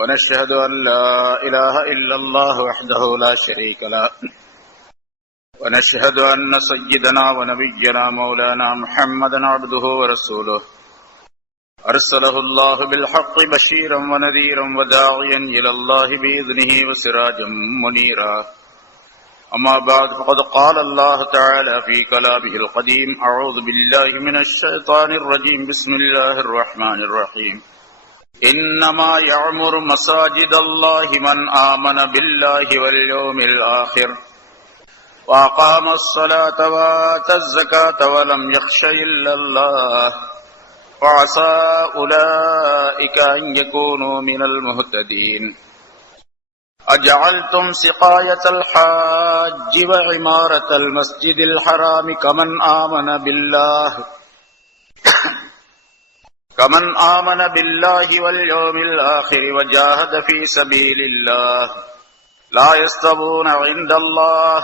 ونشهد أن لا إله إلا الله وحده لا شريك له ونشهد أن سيدنا ونبينا مولانا محمدا عبده ورسوله أرسله الله بالحق بشيرا ونذيرا وداعيا إلى الله بإذنه وسراجا منيرا أما بعد فقد قال الله تعالى في كلامه القديم أعوذ بالله من الشيطان الرجيم بسم الله الرحمن الرحيم إنما يعمر مساجد الله من آمن بالله واليوم الآخر وأقام الصلاة وآتى الزكاة ولم يخش إلا الله وعسى أولئك أن يكونوا من المهتدين أجعلتم سقاية الحاج وعمارة المسجد الحرام كمن آمن بالله واليوم الآخر وجاهد في سبيل الله لا يستوون عند الله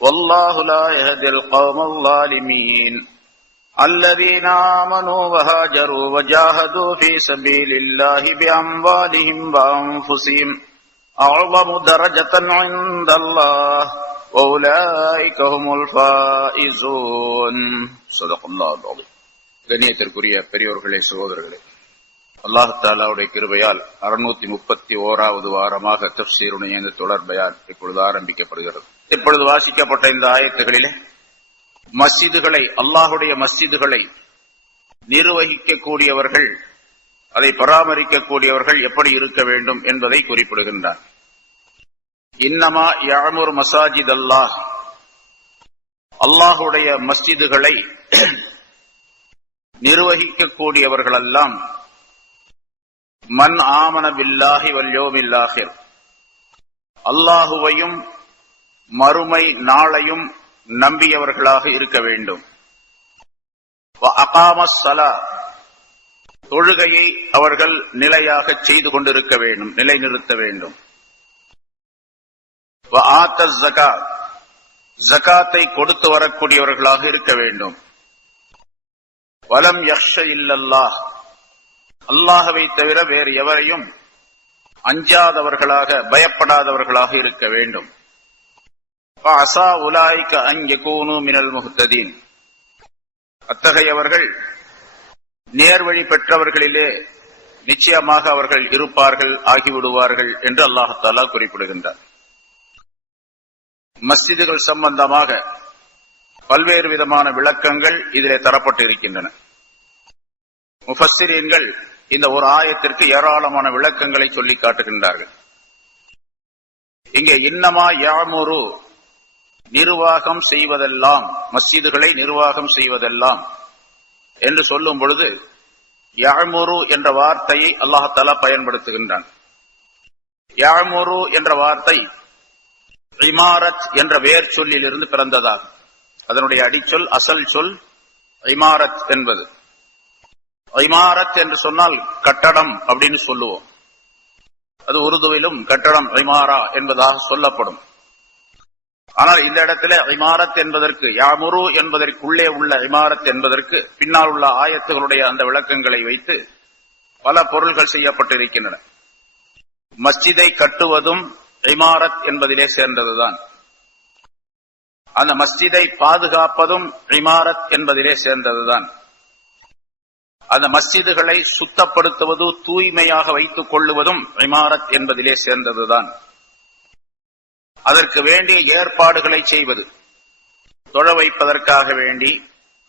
والله لا يهدي القوم الظالمين الذين آمنوا وهاجروا وجاهدوا في سبيل الله بأموالهم وأنفسهم أعظم درجة عند الله وأولئك هم الفائزون صدق الله العظيم. கண்ணியத்திற்குரிய பெரியோர்களே, சகோதரர்களே, அல்லாஹ் தஆலாவுடைய கிருபையால் 631வது வாரமாக தஃப்சீருடைய இந்த தொடர் பயான் இப்பொழுது ஆரம்பிக்கப்படுகிறது. இப்பொழுது வாசிக்கப்பட்ட இந்த ஆயத்துகளிலே மஸ்ஜிதுகளை, அல்லாஹுடைய மஸ்ஜிதுகளை நிர்வகிக்கக்கூடியவர்கள், அதை பராமரிக்கக்கூடியவர்கள் எப்படி இருக்க வேண்டும் என்பதை குறிப்பிடுகின்றார். இன்னமா யஅமுர் மசாஜித் அல்லாஹ், அல்லாஹுடைய மஸ்ஜிதுகளை நிர்வகிக்கக்கூடியவர்களெல்லாம் மன் ஆமன பில்லாஹி வல் யௌமில் ஆகிர், அல்லாஹுவையும் மறுமை நாளையும் நம்பியவர்களாக இருக்க வேண்டும். அகாமஸ் ஸலா, தொழுகையை அவர்கள் நிலையாக செய்து கொண்டிருக்க வேண்டும், நிலைநிறுத்த வேண்டும். ஆத்தஸ் ஸகாத், ஸகாத்தை கொடுத்து வரக்கூடியவர்களாக இருக்க வேண்டும். வலம் யக்ஷ இல்லல்லாஹ், அல்லாஹ்வை தவிர வேறு எவரையும் அஞ்சாதவர்களாக, பயப்படாதவர்களாக இருக்க வேண்டும். ஃபஅஸா உலாயிக அன் யகூனு மினல் முஹ்ததீன், அத்தகையவர்கள் நேர்வழி பெற்றவர்களிலே நிச்சயமாக அவர்கள் இருப்பார்கள், ஆகிவிடுவார்கள் என்று அல்லாஹ் தஆலா குறிப்பிடுகின்றார். மஸ்ஜிதுகள் சம்பந்தமாக பல்வேறு விதமான விளக்கங்கள் இதிலே தரப்பட்டு இருக்கின்றன. முஃபஸ்ஸிரீன்கள் இந்த ஒரு ஆயத்திற்கு ஏராளமான விளக்கங்களை சொல்லி காட்டுகின்றார்கள். இங்கே இன்னமா யஅமுரு, நிர்வாகம் செய்வதெல்லாம், மஸ்ஜிதுகளை நிர்வாகம் செய்வதெல்லாம் என்று சொல்லும் பொழுது யஅமுரு என்ற வார்த்தையை அல்லாஹ் தஆலா பயன்படுத்துகின்றான். யஅமுரு என்ற வார்த்தை இமாரத் என்ற வேர் சொல்லிலிருந்து பிறந்ததாகும். அதனுடைய அடிச்சொல், அசல் சொல் இமாரத் என்பது. இமாரத் என்று சொன்னால் கட்டடம் அப்படின்னு சொல்லுவோம். அது உருதுவிலும் கட்டடம் இமாரா என்பதாக சொல்லப்படும். ஆனால் இந்த இடத்துல இமாரத் என்பதற்கு, யாமுரு என்பதற்குள்ளே உள்ள இமாரத் என்பதற்கு பின்னால் உள்ள ஆயத்துகளுடைய அந்த விளக்கங்களை வைத்து பல பொருள்கள் செய்யப்பட்டிருக்கின்றன. மஸ்ஜிதை கட்டுவதும் இமாரத் என்பதிலே சேர்ந்ததுதான். அந்த மஸ்ஜிதை பாதுகாப்பதும் இமாரத் என்பதிலே சேர்ந்ததுதான். அந்த மஸ்ஜிதுகளை சுத்தப்படுத்துவது, தூய்மையாக வைத்துக் கொள்ளுவதும் இமாரத் என்பதிலே சேர்ந்ததுதான். அதற்கு வேண்டிய ஏற்பாடுகளை செய்வது, தொழ வைப்பதற்காக வேண்டி,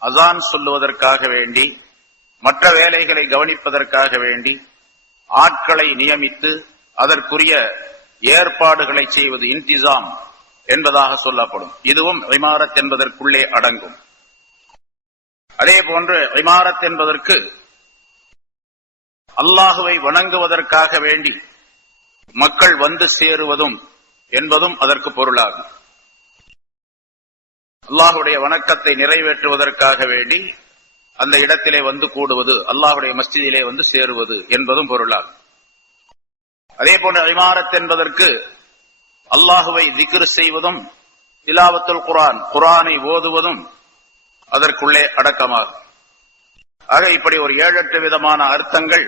அசான் சொல்லுவதற்காக வேண்டி, மற்ற வேலைகளை கவனிப்பதற்காக வேண்டி ஆட்களை நியமித்து அதற்குரிய ஏற்பாடுகளை செய்வது இன்திசாம் என்பதாக சொல்லப்படும். இதுவும் இமாரத் என்பதற்குள்ளே அடங்கும். அதே போன்று இமாரத் என்பதற்கு அல்லாஹுவை வணங்குவதற்காக வேண்டி மக்கள் வந்து சேருவதும் என்பதும் அதற்கு பொருளாகும். அல்லாஹுடைய வணக்கத்தை நிறைவேற்றுவதற்காக வேண்டி அந்த இடத்திலே வந்து கூடுவது, அல்லாஹுடைய மஸ்ஜிதிலே வந்து சேருவது என்பதும் பொருளாகும். அதே போன்ற இமாரத் என்பதற்கு அல்லாஹுவை திக்ர் செய்வதும், திலாவத்துல் குர்ஆன், குர்ஆனை ஓதுவதும் அதற்குள்ளே அடக்கமாகும். ஆக இப்படி ஒரு 7-8 விதமான அர்த்தங்கள்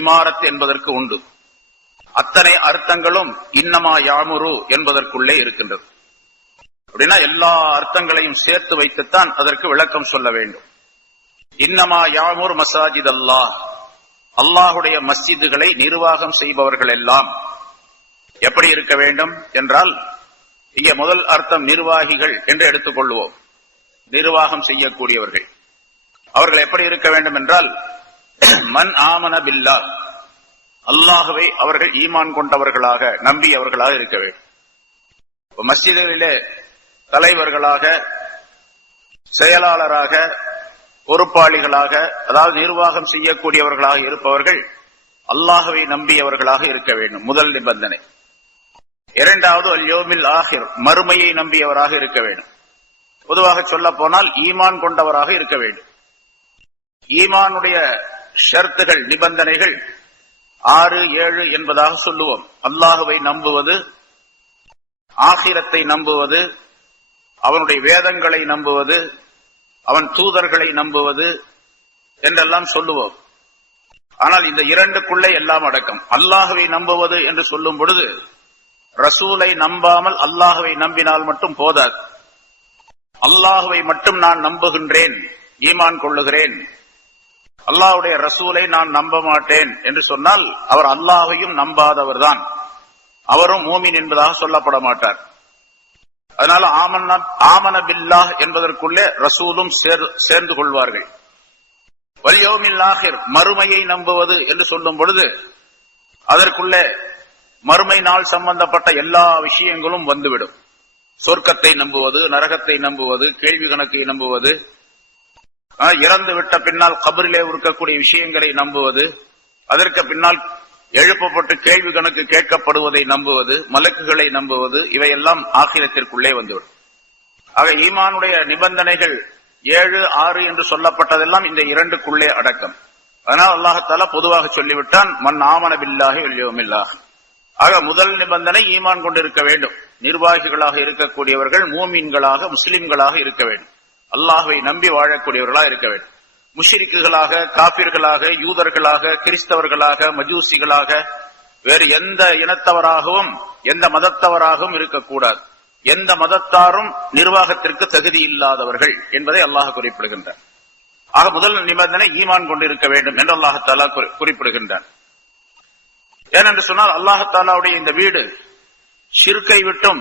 இமாரத் என்பதற்கு உண்டு. அத்தனை அர்த்தங்களும் இன்னமா யாமுரு என்பதற்குள்ளே இருக்கின்றது. அப்படின்னா எல்லா அர்த்தங்களையும் சேர்த்து வைத்துத்தான் அதற்கு விளக்கம் சொல்ல வேண்டும். இன்னமா யாமுர் மசாஜித் அல்லாஹ், அல்லாஹுடைய மஸ்ஜிதுகளை நிர்வாகம் செய்பவர்கள் எல்லாம் எப்படி இருக்க வேண்டும் என்றால், இங்கே முதல் அர்த்தம் நிர்வாகிகள் என்று எடுத்துக்கொள்வோம். நிர்வாகம் செய்யக்கூடியவர்கள் அவர்கள் எப்படி இருக்க வேண்டும் என்றால், மன் ஆமன பில்லாஹ், அல்லாஹ்வை அவர்கள் ஈமான் கொண்டவர்களாக நம்பியவர்களாக இருக்க வேண்டும். மஸ்ஜிதுகளிலே தலைவர்களாக, செயலாளராக, பொறுப்பாளிகளாக, அதாவது நிர்வாகம் செய்யக்கூடியவர்களாக இருப்பவர்கள் அல்லாஹ்வை நம்பியவர்களாக இருக்க வேண்டும், முதல் நிபந்தனை. இரண்டாவது அல் யௌமில் ஆஹிர், மறுமையை நம்பியவராக இருக்க வேண்டும். பொதுவாக சொல்ல போனால் ஈமான் கொண்டவராக இருக்க வேண்டும். ஈமானுடைய ஷர்த்துகள், நிபந்தனைகள் 6, 7 என்பதாக சொல்லுவோம். அல்லாஹுவை நம்புவது, ஆகிரத்தை நம்புவது, அவனுடைய வேதங்களை நம்புவது, அவன் தூதர்களை நம்புவது என்றெல்லாம் சொல்லுவோம். ஆனால் இந்த இரண்டுக்குள்ளே எல்லாம் அடக்கம். அல்லாஹுவை நம்புவது என்று சொல்லும் பொழுது ரசூலை நம்பாமல் அல்லாஹுவை நம்பினால் மட்டும் போதாது. அல்லாஹுவை மட்டும் நான் நம்புகின்றேன், ஈமான் கொள்ளுகிறேன், அல்லாஹ்வுடைய ரசூலை நான் நம்ப மாட்டேன் என்று சொன்னால் அவர் அல்லாஹையும் நம்பாதவர் தான், அவரும் மூமின் என்பதாக சொல்லப்பட மாட்டார். அதனால ஆமன பில்லாஹ் என்பதற்குள்ளே ரசூலும் சேர்ந்து கொள்வார்கள். வல் யௌமில் ஆஹிர், மறுமையை நம்புவது என்று சொல்லும் பொழுது அதற்குள்ளே மறுமை நாள் சம்பந்தப்பட்ட எல்லா விஷயங்களும் வந்துவிடும். சொர்க்கத்தை நம்புவது, நரகத்தை நம்புவது, கேள்வி கணக்கை நம்புவது, இறந்து விட்ட பின்னால் கபரிலே இருக்கக்கூடிய விஷயங்களை நம்புவது, அதற்கு பின்னால் எழுப்பப்பட்டு கேள்வி கணக்கு கேட்கப்படுவதை நம்புவது, மலக்குகளை நம்புவது, இவையெல்லாம் ஆகிரத்திற்குள்ளே வந்துவிடும். ஆக ஈமானுடைய நிபந்தனைகள் 7, 6 என்று சொல்லப்பட்டதெல்லாம் இந்த இரண்டுக்குள்ளே அடக்கம். அதனால் அல்லாஹ் பொதுவாக சொல்லிவிட்டான், மன் ஆமன பில்லாஹி வல் யௌமில் ஆஹிர். ஆக முதல் நிபந்தனை ஈமான் கொண்டிருக்க வேண்டும். நிர்வாகிகளாக இருக்கக்கூடியவர்கள் மூமின்களாக, முஸ்லிம்களாக இருக்க வேண்டும், அல்லாஹ்வை நம்பி வாழக்கூடியவர்களாக இருக்க வேண்டும். முஷ்ரிக்குகளாக, காபிர்களாக, யூதர்களாக, கிறிஸ்தவர்களாக, மஜூசிகளாக, வேறு எந்த இனத்தவராகவும் எந்த மதத்தவராகவும் இருக்கக்கூடாது. எந்த மதத்தாரும் நிர்வாகத்திற்கு தகுதி இல்லாதவர்கள் என்பதை அல்லாஹ் குறிப்பிடுகின்றார். ஆக முதல் நிபந்தனை ஈமான் கொண்டிருக்க வேண்டும் என்று அல்லாஹ் தஆலா குறிப்பிடுகின்றார். ஏனென்று சொன்னால் அல்லாஹ் தஆலாவுடைய இந்த வீடு ஷிர்கை விட்டும்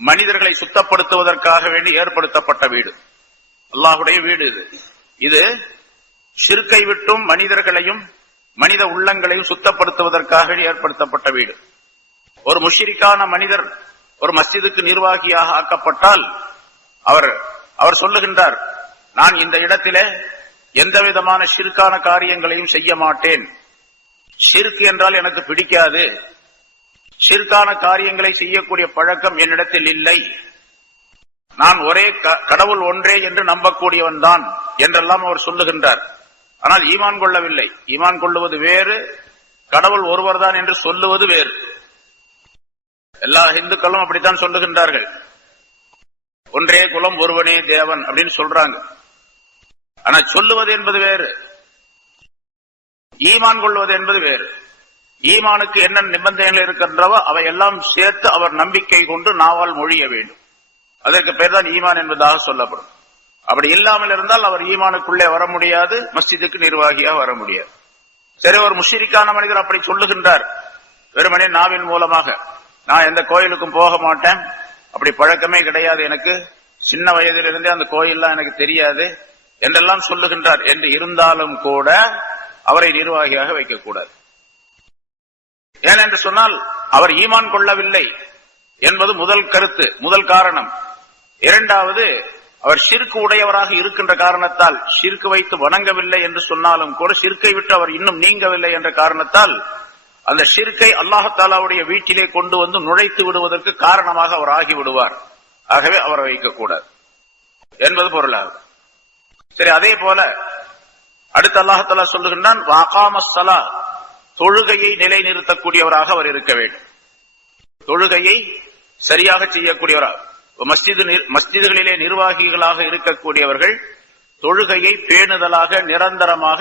மனிதர்களை சுத்தப்படுத்துவதற்காக வேண்டி ஏற்படுத்தப்பட்ட வீடு. அல்லாஹுடைய வீடு இது ஷிர்கை விட்டும் மனிதர்களையும் மனித உள்ளங்களையும் சுத்தப்படுத்துவதற்காக ஏற்படுத்தப்பட்ட வீடு. ஒரு முஷ்ரிக்கான மனிதர் ஒரு மஸ்ஜிதுக்கு நிர்வாகியாக ஆக்கப்பட்டால் அவர் சொல்லுகின்றார், நான் இந்த இடத்திலே எந்த விதமான ஷிர்கான காரியங்களையும் செய்ய மாட்டேன், ஷிர்க் என்றால் எனக்கு பிடிக்காது, ஷிர்கான காரியங்களை செய்யக்கூடிய பழக்கம் என்னிடத்தில் இல்லை, நான் ஒரே கடவுள் ஒன்றே என்று நம்பக்கூடியவன் தான் என்றெல்லாம் அவர் சொல்லுகின்றார். ஆனால் ஈமான் கொள்ளவில்லை. ஈமான் கொள்ளுவது வேறு, கடவுள் ஒருவர் தான் என்று சொல்லுவது வேறு. எல்லா இந்துக்களும் அப்படித்தான் சொல்லுகின்றார்கள். ஒன்றே குலம், ஒருவனே தேவன் அப்படின்னு சொல்றாங்க. ஆனா சொல்லுவது என்பது வேறு, ஈமான் கொள்வது என்பது வேறு. ஈமானுக்கு என்ன நிபந்தனைகள் இருக்கின்றவோ அவை எல்லாம் சேர்த்து அவர் நம்பிக்கை கொண்டு நாவால் மொழிய வேண்டும். அதற்கு பேர் தான் ஈமான் என்பதாக சொல்லப்படும். அப்படி இல்லாமல் இருந்தால் அவர் ஈமானுக்குள்ளே வர முடியாது, மஸ்ஜிதுக்கு நிர்வாகியாக வர முடியாது. சரி, ஒரு முஷ்ரிக்கான மனிதர் அப்படி சொல்லுகின்றார், வெறுமனே நாவின் மூலமாக, நான் எந்த கோயிலுக்கும் போக மாட்டேன், அப்படி பழக்கமே கிடையாது எனக்கு, சின்ன வயதிலிருந்தே அந்த கோயில்லாம் எனக்கு தெரியாது என்றெல்லாம் சொல்லுகின்றார். என்று இருந்தாலும் கூட அவரை நிர்வாகியாக வைக்கக்கூடாது. ஏனென்று சொன்னால் அவர் ஈமான் கொள்ளவில்லை என்பது முதல் கருத்து, முதல் காரணம். இரண்டாவது, அவர் ஷிர்க் உடையவராக இருக்கின்ற காரணத்தால், ஷிர்க் வைத்து வணங்கவில்லை என்று சொன்னாலும் கூட ஷிர்க்கை விட்டு அவர் இன்னும் நீங்கவில்லை என்ற காரணத்தால் அந்த ஷிர்க்கை அல்லாஹ் தஆலாவுடைய வீட்டிலே கொண்டு வந்து நுழைத்து விடுவதற்கு காரணமாக அவர் ஆகிவிடுவார். ஆகவே அவரை வைக்கக்கூடாது என்பது பொருளாகும். சரி, அதே போல அடுத்து அல்லாஹ் தஆலா சொல்லுகின்றான், வஅகாமஸ் ஸலா, தொழுகையை நிலைநிறுத்தக்கூடியவராக அவர் இருக்க வேண்டும். தொழுகையை சரியாக செய்யக்கூடியவராக, மஸ்ஜிதுகளிலே நிர்வாகிகளாக இருக்கக்கூடியவர்கள் தொழுகையை பேணுதலாக நிரந்தரமாக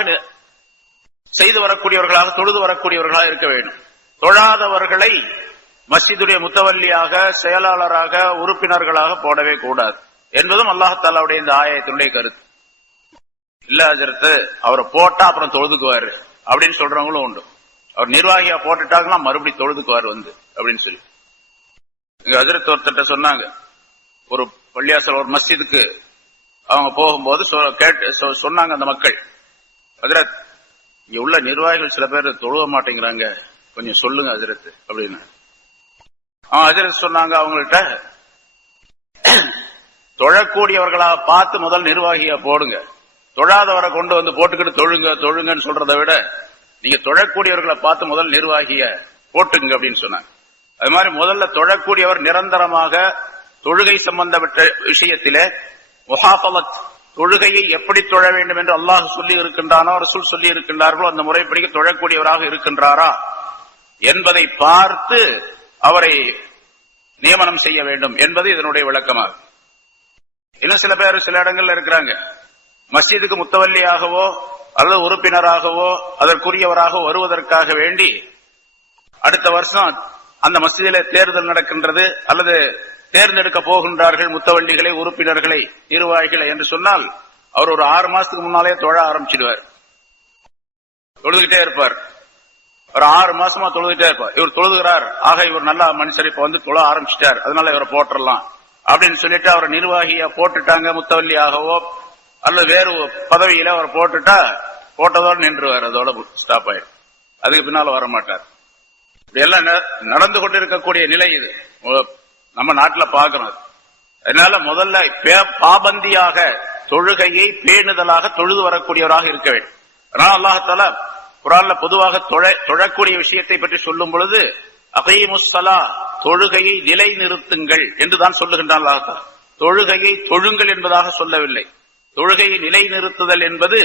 செய்து வரக்கூடியவர்களாக, தொழுது வரக்கூடியவர்களாக இருக்க வேண்டும். தொழாதவர்களை மஸ்ஜிதுடைய முத்தவல்லியாக, செயலாளராக, உறுப்பினர்களாக போடவே கூடாது என்பதும் அல்லாஹ்தாலாவுடைய இந்த ஆயத்தினுடைய கருத்து. இல்ல ஹஜ்ரத், அவரை போட்டா அப்புறம் தொழுதுக்குவாரு அப்படின்னு சொல்றவங்களும் உண்டு. அவர் நிர்வாகியா போட்டுட்டாங்கன்னா மறுபடியும் தொழுதுக்குவாரு வந்து அப்படின்னு சொல்லி. இங்க ஹஜ்ரத் ஒருத்தட்ட சொன்னாங்க, ஒரு பள்ளியாசல் ஒரு மஸ்ஜிதுக்கு அவங்க போகும்போது சொன்னாங்க அந்த மக்கள், ஹஜ்ரத் இங்க உள்ள நிர்வாகிகள் சில பேர் தொழுவ மாட்டேங்கிறாங்க, கொஞ்சம் சொல்லுங்க ஹஜ்ரத் அப்படின்னு. ஹஜ்ரத் சொன்னாங்க அவங்கள்ட்ட, தொழக்கூடியவர்களா பார்த்து முதல் நிர்வாகியா போடுங்க, தொழாதவரை கொண்டு வந்து போட்டுக்கிட்டு தொழுங்கன்னு சொல்றதை விட நீங்க தொழக்கூடியவர்களை பார்த்து முதல் நிர்வாகிய போட்டுங்க அப்படின்னு சொன்னாங்க. அது மாதிரி முதல்ல தொழக்கூடியவர் நிரந்தரமாக தொழுகை சம்பந்தப்பட்ட விஷயத்திலே முஹாஃபலத், தொழுகையை எப்படி தொழ வேண்டும் என்று அல்லாஹ் சொல்லி இருக்கின்றானோ, ரசூல் சொல்லி இருக்கின்றார்களோ அந்த முறைப்படி தொழக்கூடியவராக இருக்கின்றாரா என்பதை பார்த்து அவரை நியமனம் செய்ய வேண்டும் என்பது இதனுடைய விளக்கமாகும். இன்னும் சில பேர் சில இடங்கள்ல இருக்கிறாங்க, மஸ்ஜிதுக்கு முத்தவல்லியாகவோ அல்லது உறுப்பினராகவோ அதற்குரியவராக வருவதற்காக வேண்டி அடுத்த வருஷம் அந்த மஸ்ஜிதிலே தேர்தல் நடக்கின்றது அல்லது தேர்ந்தெடுக்க போகின்றார்கள் முத்தவல்லிகளை, உறுப்பினர்களை, நிர்வாகிகளை என்று சொன்னால் அவர் ஒரு 6 மாசத்துக்கு முன்னாலே தொழ ஆரம்பிச்சிடுவார், தொழுதுகிட்டே இருப்பார். ஒரு 6 மாசமா தொழுதுகிட்டே இருப்பார். இவர் தொழுதுகிறார், ஆக இவர் நல்ல மனுஷர், இப்ப வந்து தொழ ஆரம்பிச்சிட்டார், அதனால இவரை போட்டுடலாம் அப்படின்னு சொல்லிட்டு அவரை நிர்வாகியா போட்டுட்டாங்க, முத்தவல்லியாகவோ அல்லது வேறு பதவியில அவர் போட்டுட்டா போட்டதோடு நின்றுவார், அதோட ஸ்டாப் ஆயிடும், அதுக்கு பின்னால வர மாட்டார். இப்படி எல்லாம் நடந்து கொண்டிருக்கக்கூடிய நிலை இது நம்ம நாட்டுல பாக்குறோம். அதனால முதல்ல பாபந்தியாக தொழுகையை பேணுதலாக தொழுது வரக்கூடியவராக இருக்க வேண்டும். அதனால அல்லாஹ்தாலா குர்ஆன்ல பொதுவாக தொழக்கூடிய விஷயத்தை பற்றி சொல்லும் பொழுது அகீமுஸ்ஸலா, தொழுகையை நிலை நிறுத்துங்கள் என்றுதான் சொல்லுகின்றான் அல்லாஹ்தாலா. தொழுகையை தொழுங்கள் என்பதாக சொல்லவில்லை. தொழுகையை நிலை நிறுத்துதல் என்பது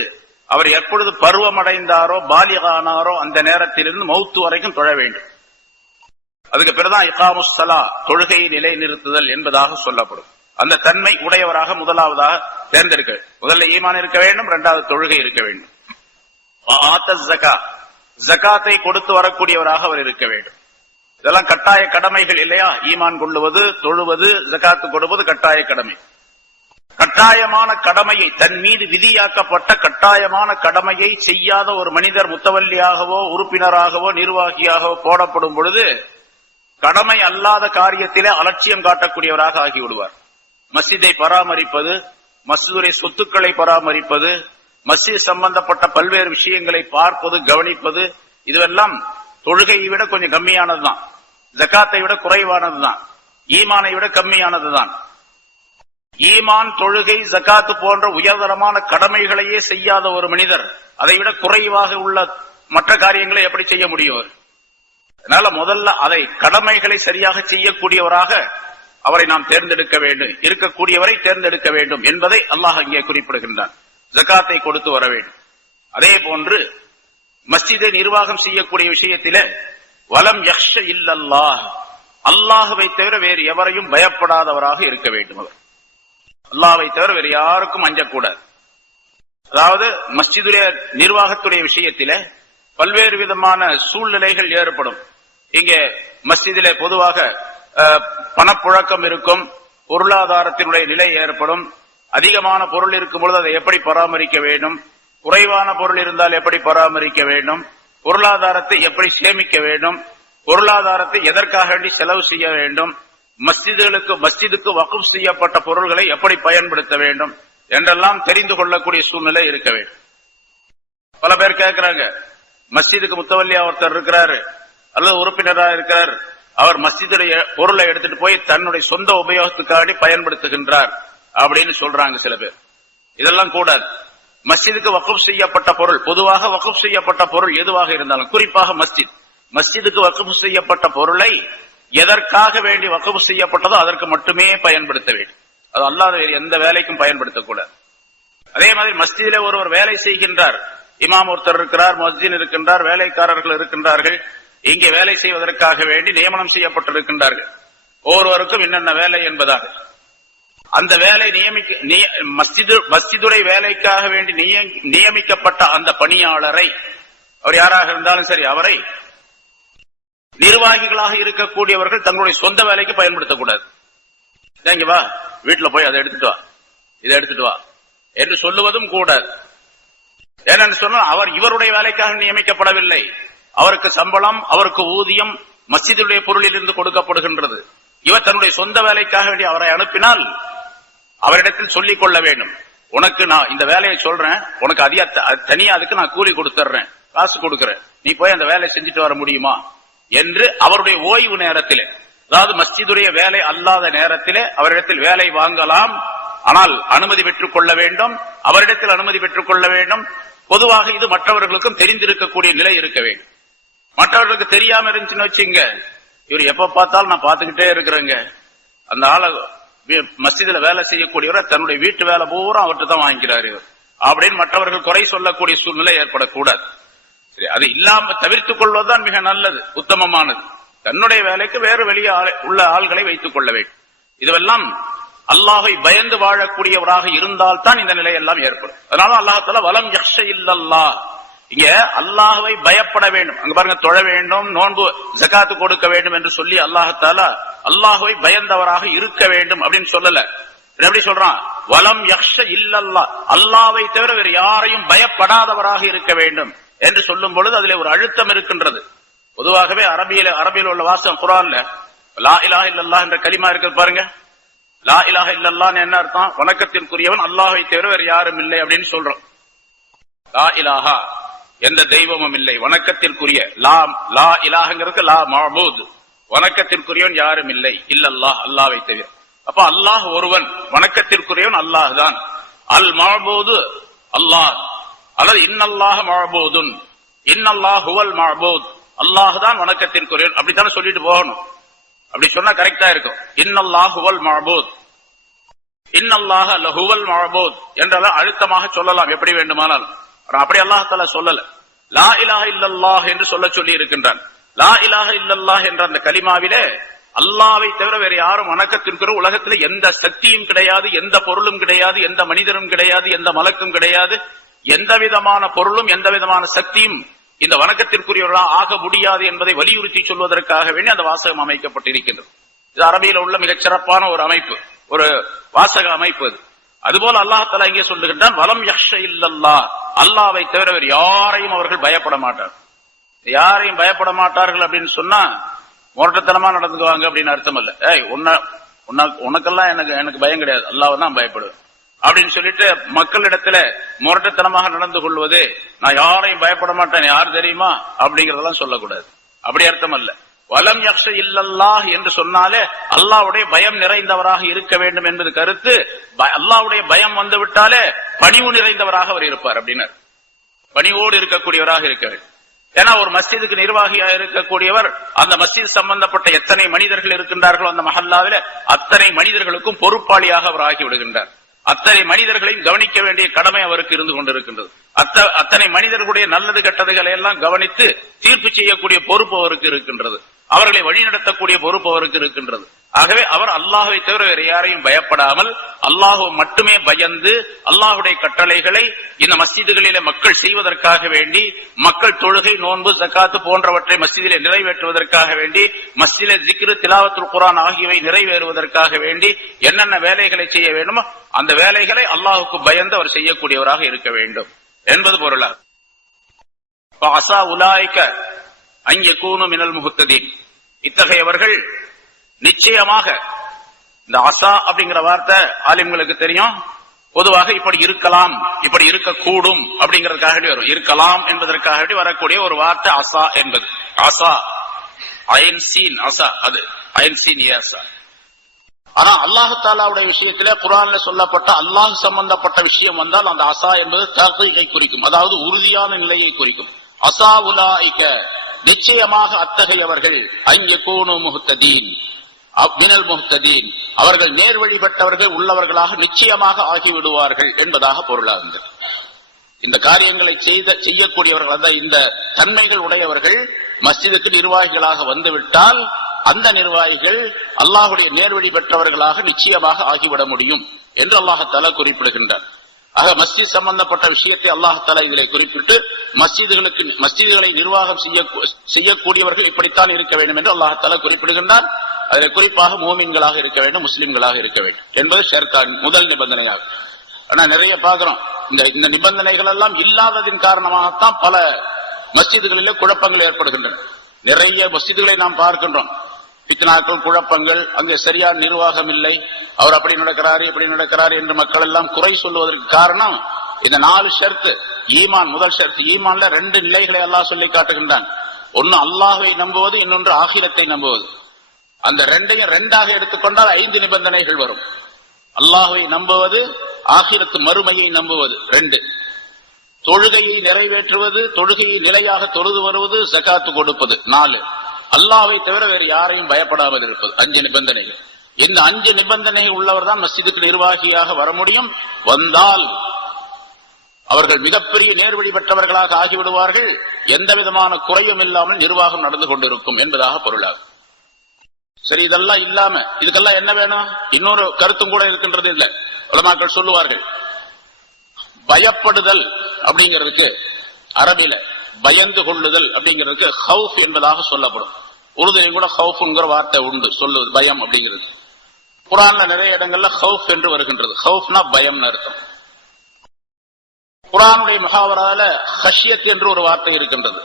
அவர் எப்பொழுது பருவமடைந்தாரோ பாலிகானாரோ அந்த நேரத்திலிருந்து மௌத்து வரைக்கும் தொழ வேண்டும். அதுக்கு பிறகுதான் இகாமுஸ்ஸலா, தொழுகையை நிலை நிறுத்துதல் என்பதாக சொல்லப்படும். அந்த தன்மை உடையவராக முதலாவதாக தேர்ந்தெடுக்க, முதல்ல ஈமான் இருக்க வேண்டும், இரண்டாவது தொழுகை இருக்க வேண்டும். ஜகாத்தை கொடுத்து வரக்கூடியவராக அவர் இருக்க வேண்டும். இதெல்லாம் கட்டாய கடமைகள் இல்லையா? ஈமான் கொள்ளுவது, தொழுவது, ஜகாத்து கொடுப்பது கட்டாய கடமை. கட்டாயமான கடமையை, தன் மீது விதியாக்கப்பட்ட கட்டாயமான கடமையை செய்யாத ஒரு மனிதர் முத்தவல்லியாகவோ உறுப்பினராகவோ நிர்வாகியாகவோ போடப்படும் பொழுது கடமை அல்லாத காரியத்திலே அலட்சியம் காட்டக்கூடியவராக ஆகிவிடுவார். மஸ்ஜிதை பராமரிப்பது, மஸ்ஜிதுடைய சொத்துக்களை பராமரிப்பது, மஸ்ஜித் சம்பந்தப்பட்ட பல்வேறு விஷயங்களை பார்ப்பது, கவனிப்பது, இதுவெல்லாம் தொழுகையை விட கொஞ்சம் கம்மியானதுதான், ஜகாத்தை விட குறைவானதுதான், ஈமானை விட கம்மியானதுதான். ஈமான், தொழுகை, ஜகாத்து போன்ற உயர்தரமான கடமைகளையே செய்யாத ஒரு மனிதர் அதை விட குறைவாக உள்ள மற்ற காரியங்களை எப்படி செய்ய முடியும்? அதனால முதல்ல அதை கடமைகளை சரியாக செய்யக்கூடியவராக அவரை நாம் தேர்ந்தெடுக்க வேண்டும், இருக்கக்கூடியவரை தேர்ந்தெடுக்க வேண்டும் என்பதை அல்லாஹ் இங்கே குறிப்பிடுகின்றான். ஜகாத்தை கொடுத்து வர வேண்டும். அதே போன்று மஸ்ஜிதை நிர்வாகம் செய்யக்கூடிய விஷயத்திலே வலம் யக்ஷ இல்லல்லாஹ், அல்லாஹ்வை தவிர வேறு எவரையும் பயப்படாதவராக இருக்க வேண்டும். அவர் அல்லாஹ்வை தவிர வேறு யாருக்கும் அஞ்சக்கூடாது. அதாவது மஸ்ஜிதுடைய நிர்வாகத்துடைய விஷயத்திலே பல்வேறு விதமான சூழ்நிலைகள் ஏற்படும். இங்கே மஸ்ஜிதிலே பொதுவாக பணப்புழக்கம் இருக்கும், பொருளாதாரத்தினுடைய நிலை ஏற்படும். அதிகமான பொருள் இருக்கும் பொழுது அதை எப்படி பராமரிக்க வேண்டும், குறைவான பொருள் இருந்தால் எப்படி பராமரிக்க வேண்டும், பொருளாதாரத்தை எப்படி சேமிக்க வேண்டும், பொருளாதாரத்தை எதற்காக வேண்டி செலவு செய்ய வேண்டும், மஸ்ஜிதுக்கு வக்ஃப் செய்யப்பட்ட பொருள்களை எப்படி பயன்படுத்த வேண்டும் என்றெல்லாம் தெரிந்து கொள்ளக்கூடிய சூழ்நிலை இருக்க வேண்டும். பல பேர் கேட்கிறாங்க, மஸ்ஜிதுக்கு முத்தவல்லியா ஒருத்தர் இருக்கிறாரு அல்லது உறுப்பினராக இருக்கிறார், அவர் மஸ்ஜிதுடைய பொருளை எடுத்துட்டு போய் தன்னுடைய சொந்த உபயோகத்துக்காக பயன்படுத்துகின்றார் அப்படின்னு சொல்றாங்க சில பேர். இதெல்லாம் கூடாது. மஸ்ஜிதுக்கு வக்ஃப் செய்யப்பட்ட பொருள், பொதுவாக வக்ஃப் செய்யப்பட்ட பொருள் எதுவாக இருந்தாலும், குறிப்பாக மஸ்ஜிதுக்கு வக்ஃப் செய்யப்பட்ட பொருளை எதற்காக வேண்டி வக்ஃப் செய்யப்பட்டதோ அதற்கு மட்டுமே பயன்படுத்த வேண்டும். அது அல்லாத வேறு எந்த வேலைக்கும் பயன்படுத்தக்கூடாது. அதே மாதிரி மஸ்ஜிதிலே ஒருவர் வேலை செய்கின்றார், இமாம் ஒருத்தர் இருக்கிறார், மஸ்ஜித் இருக்கின்றார், வேலைக்காரர்கள் இருக்கின்றார்கள், இங்கே வேலை செய்வதற்காக வேண்டி நியமனம் செய்யப்பட்டிருக்கின்றார்கள். ஒவ்வொருவருக்கும் என்னென்ன வேலை என்பதாக அந்த வேலை மஸ்ஜிதுடைய வேலைக்காக வேண்டி நியமிக்கப்பட்ட அந்த பணியாளரை, அவர் யாராக இருந்தாலும் சரி, அவரை நிர்வாகிகளாக இருக்கக்கூடியவர்கள் தங்களுடைய சொந்த வேலைக்கு பயன்படுத்தக்கூடாது. இங்க வா, வீட்டுல போய் அதை எடுத்துட்டு வா, இதை எடுத்துட்டு வா என்று சொல்லுவதும் கூடாது. ஏனென்று சொன்னால் அவர் இவருடைய வேலைக்காக நியமிக்கப்படவில்லை. அவருக்கு சம்பளம், அவருக்கு ஊதியம் மஸ்ஜிதுடைய பொருளில் இருந்து கொடுக்கப்படுகின்றது. இவர் தன்னுடைய சொந்த வேலைக்காக வேண்டி அவரை அனுப்பினால் அவரிடத்தில் சொல்லிக் கொள்ள வேண்டும், உனக்கு நான் இந்த வேலையை சொல்றேன், உனக்கு தனியா அதுக்கு நான் கூலி கொடுத்துறேன், காசு கொடுக்கிறேன், நீ போய் அந்த வேலையை செஞ்சுட்டு வர முடியுமா என்று அவருடைய ஓய்வு நேரத்திலே, அதாவது மஸ்ஜிதுடைய வேலை அல்லாத நேரத்திலே அவரிடத்தில் வேலை வாங்கலாம். ஆனால் அனுமதி பெற்றுக் கொள்ள வேண்டும், அவரிடத்தில் அனுமதி பெற்றுக் கொள்ள வேண்டும். பொதுவாக இது மற்றவர்களுக்கும் தெரிந்திருக்கக்கூடிய நிலை இருக்க வேண்டும். மற்றவர்களுக்கு தெரியாம இருந்துச்சுன்னு வச்சுங்க, இவர் எப்ப பார்த்தாலும் நான் பார்த்துக்கிட்டே இருக்கிறேங்க, அந்த ஆளை மஸ்ஜிதுல வேலை செய்யக்கூடியவர் தன்னுடைய வீட்டு வேலை பூரா அவர்கிட்ட தான் வாங்கிக்கிறாரு அப்படின்னு மற்றவர்கள் குறை சொல்லக்கூடிய சூழ்நிலை ஏற்படக்கூடாது. சரி, அது இல்லாம தவிர்த்துக் கொள்வதுதான் மிக நல்லது, உத்தமமானது. தன்னுடைய வேலைக்கு வேறு வெளியே உள்ள ஆள்களை வைத்துக் கொள்ள வேண்டும். இதுவெல்லாம் அல்லாஹை பயந்து வாழக்கூடியவராக இருந்தால் தான் இந்த நிலையெல்லாம் ஏற்படும். அதனால அல்லாஹ் வலம் யக்ஷ இல்லல்லாஹ், இங்க அல்லாஹ்வை பயப்பட வேண்டும். அங்க பாருங்க, தொழ வேண்டும், நோன்பு ஜகாத்து கொடுக்க வேண்டும் என்று சொல்லி அல்லாஹால அல்லாஹ்வை பயந்தவராக இருக்க வேண்டும் அப்படின்னு சொல்லல. எப்படி சொல்றான்? வலம் யக்ஷ இல்லல்லாஹ், அல்லாஹ்வை தவிர வேறு யாரையும் பயப்படாதவராக இருக்க வேண்டும் என்று சொல்லும் பொழுது அதிலே ஒரு அழுத்தம் இருக்கின்றது. பொதுவாகவே அரபியில் உள்ள வாசகம் குர்ஆன்ல லா இலாஹ இல்லல்லாஹ் என்ற கலிமா இருக்கு பாருங்க. லா இலாஹ இல்லல்லாஹ் என்ன அர்த்தம்? வணக்கத்திற்குரியவன் அல்லாஹ்வை தவிர வேறு யாரும் இல்லை அப்படின்னு சொல்றோம். லா இலாஹா, எந்த தெய்வமும் இல்லை, வணக்கத்திற்குரிய. லா இலாஹங்கிறது லா மஅபூத், வணக்கத்திற்குரியவன் யாரும் இல்லை, இல்லல்லாஹ், அல்லாஹ்வை தவிர. அப்ப அல்லாஹ் ஒருவன், வணக்கத்திற்குரியவன் அல்லாஹ் தான். அல் மஅபூது அல்லாஹ், அல்லது இன்னல்லாஹ மஅபூதுன், இன்னல்லாஹ் ஹுவல் மஅபூத், அல்லாஹ் தான் வணக்கத்திற்குரியவன், அப்படித்தானே சொல்லிட்டு போகணும். அப்படி சொன்னா கரெக்டா இருக்கும். இன்னல்லாஹ் ஹுவல் மஅபூத், இன்னல்லாஹ லஹுவல் மஅபூத் என்றெல்லாம் அழுத்தமாக சொல்லலாம் எப்படி வேண்டுமானால். அப்படி அல்லாஹ் தஆலா சொல்லல. லா இலாஹ இல்லல்லாஹ் என்று சொல்ல சொல்லி இருக்கின்றான். லா இலாஹ இல்லல்லாஹ் என்ற அந்த கலிமாவிலே அல்லாஹ்வை தவிர வேறு யாரும் வணக்கத்திற்குரிய உலகத்தில் எந்த சக்தியும் கிடையாது, எந்த பொருளும் கிடையாது, எந்த மனிதரும் கிடையாது, எந்த மலக்கும் கிடையாது, எந்த விதமான பொருளும் எந்த விதமான சக்தியும் இந்த வணக்கத்திற்குரியவர்களாக ஆக முடியாது என்பதை வலியுறுத்தி சொல்வதற்காக வேண்டி அந்த வாசகம் அமைக்கப்பட்டிருக்கின்றது. இது அரபியில உள்ள மிகச் சிறப்பான ஒரு அமைப்பு, ஒரு வாசக அமைப்பு. அதுபோல அல்லாஹ் தஆலா இங்கே சொல்லுகின்றான், வலம் யக்ஷ இல்லல்லாஹ், அல்லாஹ்வை தவிர வேறு யாரையும் அவர்கள் பயப்பட மாட்டார்கள். யாரையும் பயப்பட மாட்டார்கள் அப்படின்னு சொன்னா முரட்டத்தனமா நடந்துக்குவாங்க அப்படின்னு அர்த்தம் இல்ல. உனக்கெல்லாம் எனக்கு பயம் கிடையாது, அல்லாஹ்வை தான் பயப்படுவேன் அப்படின்னு சொல்லிட்டு மக்களிடத்துல முரட்டத்தனமாக நடந்து கொள்வது, நான் யாரையும் பயப்பட மாட்டேன், யார் தெரியுமா அப்படிங்கறதெல்லாம் சொல்லக்கூடாது. அப்படி அர்த்தம் அல்ல. வலம் யக்ஷ இல்லல்லாஹ் என்று சொன்னாலே அல்லாஹ்வுடைய பயம் நிறைந்தவராக இருக்க வேண்டும் என்பது கருத்து. அல்லாஹ்வுடைய பயம் வந்து விட்டாலே பணிவு நிறைந்தவராக அவர் இருப்பார் அப்படின்னார். பணிவோடு இருக்கக்கூடியவராக இருக்க வேண்டும். ஏன்னா ஒரு மஸ்ஜிதுக்கு நிர்வாகியாக இருக்கக்கூடியவர் அந்த மஸ்ஜித் சம்பந்தப்பட்ட எத்தனை மனிதர்கள் இருக்கின்றார்களோ அந்த மஹல்லாவில அத்தனை மனிதர்களுக்கும் பொறுப்பாளியாக அவர் ஆகிவிடுகின்றார். அத்தனை மனிதர்களையும் கவனிக்க வேண்டிய கடமை அவருக்கு இருந்து கொண்டிருக்கின்றது. அத்தனை மனிதர்களுடைய நல்லது கெட்டதுகளை எல்லாம் கவனித்து தீர்ப்பு செய்யக்கூடிய பொறுப்பு அவருக்கு இருக்கின்றது. அவர்களை வழிநடத்தக்கூடிய பொறுப்பு அவருக்கு இருக்கின்றது. ஆகவே அவர் அல்லாஹ்வை தவிர வேறு யாரையும் பயப்படாமல் அல்லாஹ் மட்டுமே பயந்து அல்லாஹ்வுடைய கட்டளைகளை இந்த மஸ்ஜிதுகளிலே மக்கள் செய்வதற்காக வேண்டி, மக்கள் தொழுகை, நோன்பு, ஜகாத்து போன்றவற்றை மஸ்ஜிதிலே நிறைவேற்றுவதற்காக வேண்டி, மஸ்ஜிதிலே ஜிக்ரு, திலாவத்துல் குர்ஆன் ஆகியவை நிறைவேறுவதற்காக வேண்டி என்னென்ன வேலைகளை செய்ய வேண்டுமோ அந்த வேலைகளை அல்லாஹ்வுக்கு பயந்து அவர் செய்யக்கூடியவராக இருக்க வேண்டும் என்பது பொருளாகும். அஸா உலாயிக அன் யகூனு மினல் முஹ்ததீன், இத்தகையவர்கள் நிச்சயமாக, இந்த அஸா அப்படிங்கிற வார்த்தை ஆலிம்களுக்கு தெரியும். பொதுவாக இப்படி இருக்கலாம், இப்படி இருக்கக்கூடும் அப்படிங்கிறதுக்காக வரும். இருக்கலாம் என்பதற்காக வரக்கூடிய ஒரு வார்த்தை அஸா என்பது. அஸா ஐன் சீன் அஸா, அது ஐன் சீன் அஸா. ஆனா அல்லாஹ் தஆலாவுடைய விஷயத்திலே குர்ஆன்ல சொல்லப்பட்ட அல்லாஹ் சம்பந்தப்பட்ட விஷயம் வந்தால் அந்த அஸா என்பது தஹ்கீகை குறிக்கும், அதாவது உறுதியான நிலையை குறிக்கும். அஸா உலாயிக, நிச்சயமாக அத்தகையவர்கள் அன் யகூனு முஹ்ததீன் மினல் முஹ்ததீன், அவர்கள் நேர்வழி பெற்றவர்கள் உள்ளவர்களாக நிச்சயமாக ஆகிவிடுவார்கள் என்பதாக பொருளாகுகிறது. இந்த காரியங்களை செய்யக்கூடியவர்கள், அந்த இந்த தன்மைகள் உடையவர்கள் மஸ்ஜிதுக்கு நிர்வாகிகளாக வந்துவிட்டால் அந்த நிர்வாகிகள் அல்லாஹ்வுடைய நேர்வழி பெற்றவர்களாக நிச்சயமாக ஆகிவிட முடியும் என்று அல்லாஹ் தஆலா குறிப்பிடுகின்றார். ஆக மஸ்ஜித் சம்பந்தப்பட்ட விஷயத்தை அல்லாஹ் தஆலா இதிலே குறிப்பிட்டு மஸ்ஜிதுகளை நிர்வாகம் செய்யக்கூடியவர்கள் இப்படித்தான் இருக்க வேண்டும் என்று அல்லாஹ் தஆலா குறிப்பிடுகின்றார். அதில் குறிப்பாக மூமின்களாக இருக்க வேண்டும், முஸ்லிம்களாக இருக்க வேண்டும் என்பது ஷர்தான் முதல் நிபந்தனையாகும். ஆனா நிறைய பார்க்கிறோம், இந்த நிபந்தனைகள் எல்லாம் இல்லாததின் காரணமாகத்தான் பல மஸ்ஜிதுகளிலே குழப்பங்கள் ஏற்படுகின்றன. நிறைய மஸ்ஜிதுகளை நாம் பார்க்கின்றோம், பித்னாக்கள், குழப்பங்கள், அங்கே சரியான நிர்வாகம் இல்லை, அவர் அப்படி நடக்கிறாரு இப்படி நடக்கிறாரு என்று மக்கள் எல்லாம் குறை சொல்லுவதற்கு காரணம் இந்த 4 ஷர்த்து. ஈமான் முதல் ஷர்த்து. ஈமான்ல 2 நிலைகளை அல்லாஹ் சொல்லி காட்டுகின்றான். ஒன்னு அல்லாஹ்வை நம்புவது, இன்னொன்று ஆகிரத்தை நம்புவது. அந்த 2ஐயும் 2ஆக எடுத்துக்கொண்டால் 5 நிபந்தனைகள் வரும். அல்லாஹ்வை நம்புவது, ஆகிரத்து மறுமையை நம்புவது 2. தொழுகையை நிறைவேற்றுவது, தொழுகையை நிலையாக தொழுது வருவது, ஜகாத்து கொடுப்பது 4. அல்லாஹ்வை தவிர வேறு யாரையும் பயப்படாமல் இருப்பது 5 நிபந்தனைகள். இந்த 5 நிபந்தனைகள் உள்ளவர் தான் மஸ்ஜிதுக்கு நிர்வாகியாக வர முடியும். வந்தால் அவர்கள் மிகப்பெரிய நேர்வழி பெற்றவர்களாக ஆகிவிடுவார்கள். எந்த விதமான குறையும் இல்லாமல் நிர்வாகம் நடந்து கொண்டிருக்கும் என்பதாக பொருளாகும். சரி, இதெல்லாம் இல்லாம இதுக்கெல்லாம் என்ன வேணும்? இன்னொரு கருத்தும் கூட இருக்கின்றது. இல்ல, உலமாக்கள் சொல்லுவார்கள், பயப்படுதல் அப்படிங்கிறதுக்கு அரபில பயந்து கொள்ளுதல் அப்படிங்கிறதுக்கு ஹவுஃப் என்பதாக சொல்லப்படும். உருதுலையும் கூட ஹவுஃப்ங்கிற வார்த்தை உண்டு, சொல்லுவது பயம் அப்படிங்கிறது. குர்ஆன்ல நிறைய இடங்கள்ல ஹவுஃப் என்று வருகின்றது. ஹவுஃப்னா பயம்னு அர்த்தம். குர்ஆனுடைய முஹாவரால ஹஷ்யத் என்று ஒரு வார்த்தை இருக்கின்றது,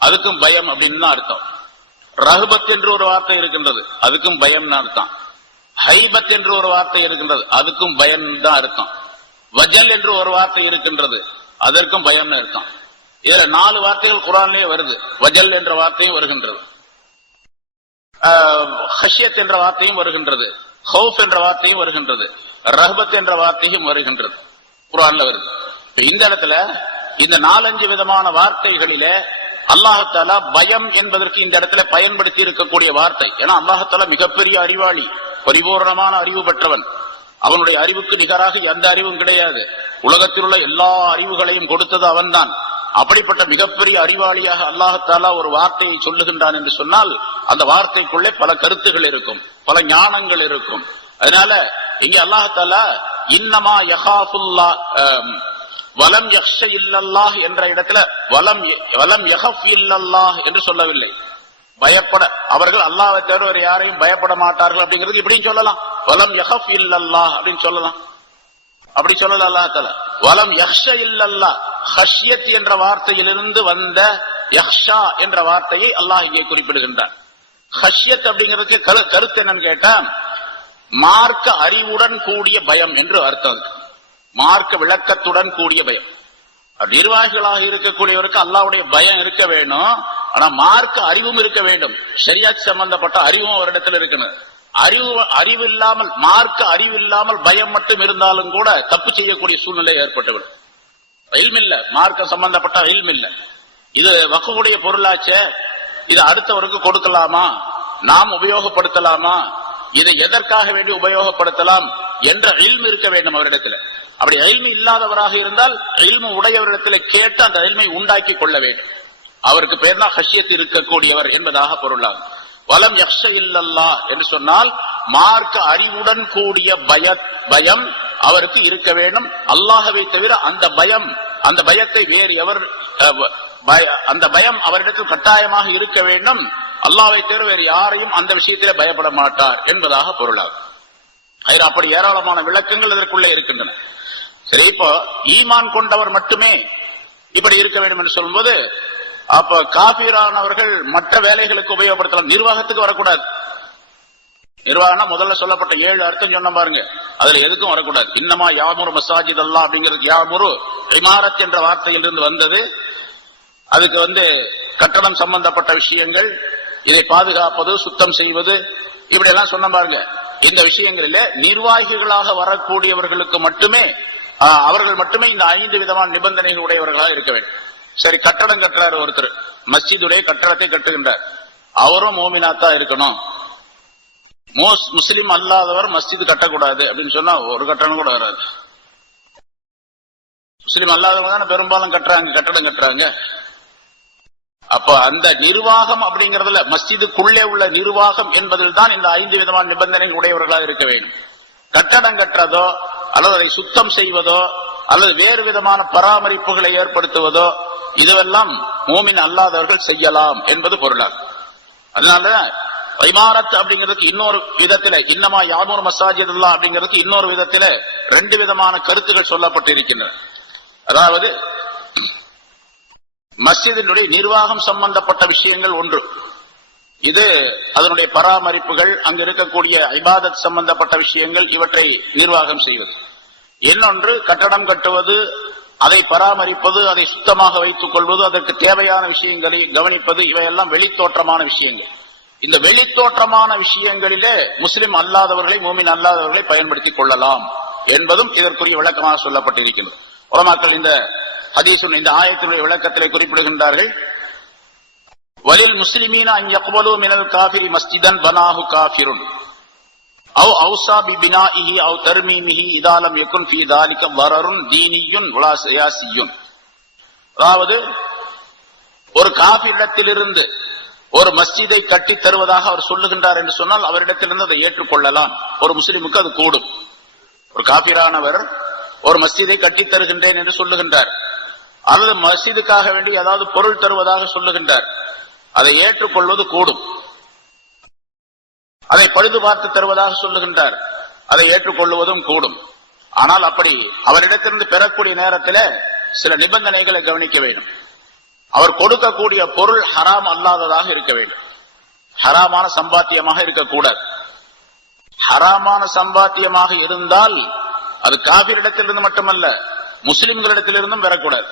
அதுக்கும் பயம் அப்படின்னு தான் அர்த்தம். ரஹ்பத் என்று ஒரு வார்த்தை இருக்கின்றது, அதுக்கும் பயம்னு அர்த்தம். ஹைபத் என்று ஒரு வார்த்தை இருக்கின்றது, அதுக்கும் பயம் தான் அர்த்தம். வஜல் என்று ஒரு வார்த்தை இருக்கின்றது, அதற்கும் பயம்னு அர்த்தம். இதுல 4 வார்த்தைகள் குர்ஆனிலே வருது. வஜல் என்ற வார்த்தையும் வருகின்றது, ஹஷ்யத் என்ற வார்த்தையும் வருகின்றது, ஹவுஃப் என்ற வார்த்தையும் வருகின்றது, ரஹ்பத் என்ற வார்த்தையும் வருகின்றது, குர்ஆன்ல வருது. இந்த இடத்துல இந்த 4-5 விதமான வார்த்தைகளிலே அல்லாஹ் தஆலா பயம் என்பதற்கு இந்த இடத்துல பயன்படுத்தி இருக்கக்கூடிய வார்த்தை. ஏன்னா அல்லாஹ் தஆலா மிகப்பெரிய அறிவாளி, பரிபூர்ணமான அறிவு பெற்றவன். அவனுடைய அறிவுக்கு நிகராக எந்த அறிவும் கிடையாது. உலகத்தில் உள்ள எல்லா அறிவுகளையும் கொடுத்தது அவன்தான். அப்படிப்பட்ட மிகப்பெரிய அறிவாளியாக அல்லாஹ் தஆலா ஒரு வார்த்தையை சொல்லுகின்றான் என்று சொன்னால் அந்த வார்த்தைக்குள்ளே பல கருத்துகள் இருக்கும், பல ஞானங்கள் இருக்கும். அதனால இங்கே அல்லாஹ் தஆலா இன்னமா யஹாஃபுல்லாஹ் வலம் யக்ஷ இல்லல்லாஹ் என்ற இடத்துல வலம் யஹஃப் இல்லல்லாஹ் என்று சொல்லவில்லை. பயப்பட அவர்கள் அல்லாஹ்வை தவிர வேறு யாரையும் பயப்பட மாட்டார்கள் அப்படிங்கிறது இப்படின்னு சொல்லலாம். வலம் யஹஃப் இல்லல்லாஹ் அப்படின்னு சொல்லலாம். அப்படி சொல்லல அல்லாஹ் தஆலா. வலம் யக்ஷ இல்லல்லாஹ், ஹஷ்யத் என்ற வார்த்தையிலிருந்து வந்த யக்ஷா என்ற வார்த்தையை அல்லாஹ் இங்கே குறிப்பிடுகின்றான். ஹஷ்யத் அப்படிங்கிறதுக்கு கருத்து என்னன்னு கேட்டா, மார்க்க அறிவுடன் கூடிய பயம் என்று அர்த்தம். மார்க்க விளக்கத்துடன் கூடிய பயம். நிர்வாகிகளாக இருக்கக்கூடியவருக்கு அல்லாஹ்வுடைய பயம் இருக்க வேணும். ஆனா மார்க்க அறிவும் இருக்க வேண்டும். ஷரியத் சம்பந்தப்பட்ட அறிவும் அவரிடத்தில் இருக்கணும். அறிவு இல்லாமல், மார்க்க அறிவு இல்லாமல் பயம் மட்டும் இருந்தாலும் கூட தப்பு செய்யக்கூடிய சூழ்நிலை ஏற்பட்டுவிடும். இல்ம் இல்ல, மார்க்க சம்பந்தப்பட்ட இல்ம் இல்ல. இது வக்ஃபுடைய பொருளாச்சே, இது அடுத்தவருக்கு கொடுக்கலாமா, நாம் உபயோகப்படுத்தலாமா, இதை எதற்காக வேண்டி உபயோகப்படுத்தலாம் என்ற இல்ம் இருக்க வேண்டும் அவரிடத்தில். அப்படி இல்மு இல்லாதவராக இருந்தால் இல்மு உடையவரிடத்தில் கேட்டு அந்த இல்மை உண்டாக்கி கொள்ள வேண்டும். அவருக்கு பேர் தான் ஹஷ்யத் இருக்கக்கூடியவர் என்பதாக பொருளாகும். வலம் யக்ஷ இல்லல்லாஹ் என்று சொன்னால் மார்க்க அறிவுடன் கூடிய பயம் அவருக்கு இருக்க வேண்டும். அல்லாஹ்வை தவிர அந்த பயத்தை வேறு எவர், அந்த பயம் அவரிடத்தில் கட்டாயமாக இருக்க வேண்டும். அல்லாஹ்வை தவிர வேறு யாரையும் அந்த விஷயத்திலே பயப்பட மாட்டார் என்பதாக பொருளாகும். அப்படி ஏராளமான விளக்கங்கள் இதற்குள்ளே இருக்கின்றன. சரி, இப்போ ஈமான் கொண்டவர் மட்டுமே இப்படி இருக்க வேண்டும் என்று சொல்லும்போது, அப்ப காபீரானவர்கள் மற்ற வேலைகளுக்கு உபயோகப்படுத்தலாம், நிர்வாகத்துக்கு வரக்கூடாது. நிர்வாகம் முதல்ல சொல்லப்பட்ட 7 அர்த்தம் சொன்ன பாருங்க, அதுல எதுக்கும் வரக்கூடாது. இன்னமா யாமுரு மசாஜித் அல்லாஹ் அப்படிங்கிறது யாமுரு இமாரத் என்ற வார்த்தையிலிருந்து வந்தது. அதுக்கு கட்டடம் சம்பந்தப்பட்ட விஷயங்கள், இதை பாதுகாப்பது, சுத்தம் செய்வது, இப்படி எல்லாம் சொன்ன பாருங்க. இந்த விஷயங்களிலே நிர்வாகிகளாக வரக்கூடியவர்களுக்கு மட்டுமே, அவர்கள் மட்டுமே இந்த 5 விதமான நிபந்தனைகள் உடையவர்களாக இருக்க வேண்டும். சரி, கட்டடம் கட்டுறாரு ஒருத்தர், மஸ்ஜிதுடைய கட்டடத்தை கட்டுகின்றார், அவரும் மோமினாத்தா இருக்கணும். முஸ்லிம் அல்லாதவர் மஸ்ஜிது கட்டக்கூடாது அப்படின்னு சொன்னா ஒரு கட்டணம் கூட வராது. முஸ்லிம் அல்லாதவங்க தானே பெரும்பாலும் கட்டடம் கட்டுறாங்க. அப்ப அந்த நிர்வாகம் அப்படிங்கறதுல, மஸ்ஜிதுக்குள்ளே உள்ள நிர்வாகம் என்பதில் தான் இந்த 5 விதமான நிபந்தனைகள் உடையவர்களாக இருக்க வேண்டும். கட்டடம் கட்டுறதோ அல்லது அதை சுத்தம் செய்வதோ அல்லது வேறு விதமான பராமரிப்புகளை ஏற்படுத்துவதோ இதுவெல்லாம் மூமின் அல்லாதவர்கள் செய்யலாம் என்பது பொருளாகும். அதனால இமாரத் அப்படிங்கிறதுக்கு இன்னொரு விதத்தில இன்னமா யாமூரு மசாஜிதுல்லாஹ் அப்படிங்கிறதுக்கு இன்னொரு விதத்தில ரெண்டு விதமான கருத்துகள் சொல்லப்பட்டிருக்கின்றன. அதாவது மஸ்ஜிதினுடைய நிர்வாகம் சம்பந்தப்பட்ட விஷயங்கள் ஒன்று, இது அதனுடைய பராமரிப்புகள், அங்கு இருக்கக்கூடிய இபாதத் சம்பந்தப்பட்ட விஷயங்கள், இவற்றை நிர்வாகம் செய்வது. இன்னொன்று கட்டடம் கட்டுவது, அதை பராமரிப்பது, அதை சுத்தமாக வைத்துக் கொள்வது, அதற்கு தேவையான விஷயங்களை கவனிப்பது, இவையெல்லாம் வெளித்தோற்றமான விஷயங்கள். இந்த வெளித்தோற்றமான விஷயங்களிலே முஸ்லிம் அல்லாதவர்களை மூமின் அல்லாதவர்களை பயன்படுத்திக் கொள்ளலாம் என்பதும் இதற்குரிய விளக்கமாக சொல்லப்பட்டிருக்கிறது. உலமாக்கள் இந்த ஹதீஸுடைய இந்த ஆயத்தினுடைய விளக்கத்திலே குறிப்பிடுகின்றார்கள், வலில் முஸ்லிமீன அன் யக்பலு மினல் காஃபிரி மஸ்ஜிதன் பனாஹு காஃபிருன் அவ் அவ்ஸா பிபினாஇஹி அவ் தர்மீமிஹி இதா லம் யகுன் ஃபீ தாலிக வரருன் தீனியுன் வலா சியாசியுன். அதாவது ஒரு காஃபிரிடத்திலிருந்து ஒரு மஸ்ஜிதை கட்டி தருவதாக அவர் சொல்லுகின்றார் என்று சொன்னால் அவரிடத்திலிருந்து அதை ஏற்றுக்கொள்ளலாம். ஒரு முஸ்லிமுக்கு அது கூடும். ஒரு காஃபிரானவர் ஒரு மஸ்ஜிதை கட்டி தருகின்றேன் என்று சொல்லுகின்றார், அல்லது மஸ்ஜிதுக்காக வேண்டி ஏதாவது பொருள் தருவதாக சொல்லுகின்றார், அதை ஏற்றுக்கொள்வது கூடும். அதை பழுது பார்த்து தருவதாக சொல்லுகின்றார், அதை ஏற்றுக்கொள்வதும் கூடும். ஆனால் அப்படி அவரிடத்திலிருந்து பெறக்கூடிய நேரத்தில் சில நிபந்தனைகளை கவனிக்க வேண்டும். அவர் கொடுக்கக்கூடிய பொருள் ஹராம் அல்லாததாக இருக்க வேண்டும். ஹராமான சம்பாத்தியமாக இருக்கக்கூடாது. ஹராமான சம்பாத்தியமாக இருந்தால் அது காபிரிடத்திலிருந்து மட்டுமல்ல முஸ்லிம்களிடத்திலிருந்தும் பெறக்கூடாது,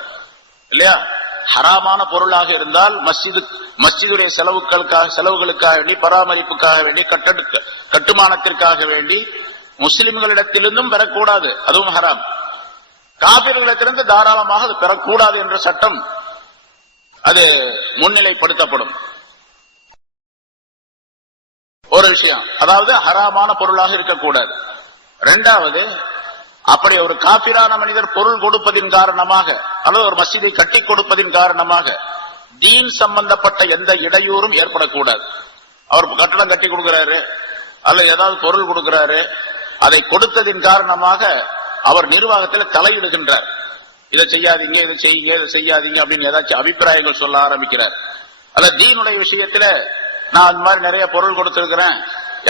இல்லையா? ஹராமான பொருளாக இருந்தால் மஸ்ஜிதுடைய செலவுகளுக்காக வேண்டி, பராமரிப்புக்காக வேண்டி, கட்டுமானத்திற்காக வேண்டி முஸ்லிம்களிடத்திலிருந்தும் பெறக்கூடாது, அதுவும் ஹராம். காபிர்களிடத்திலிருந்து தாராளமாக அது பெறக்கூடாது என்ற சட்டம் அது முன்னிலைப்படுத்தப்படும். ஒரு விஷயம், அதாவது ஹராமான பொருளாக இருக்கக்கூடாது. இரண்டாவது, அப்படி ஒரு காபிரான மனிதர் பொருள் கொடுப்பதின் காரணமாக அல்லது ஒரு மஸ்ஜிதை கட்டி கொடுப்பதின் காரணமாக தீன் சம்பந்தப்பட்ட எந்த இடையூறும் ஏற்படக்கூடாது. அவர் கட்டடம் கட்டி கொடுக்கிறாரு அல்லது ஏதாவது பொருள் கொடுக்கிறாரு, அதை கொடுத்ததின் காரணமாக அவர் நிர்வாகத்தில் தலையிடுகின்றார். இதை செய்யாதீங்க, இதை செய்யுங்க, இதை செய்யாதீங்க அப்படின்னு ஏதாச்சும் அபிப்பிராயங்கள் சொல்ல ஆரம்பிக்கிறார். அல்ல தீனுடைய விஷயத்துல நான் அந்த மாதிரி நிறைய பொருள் கொடுத்திருக்கிறேன்,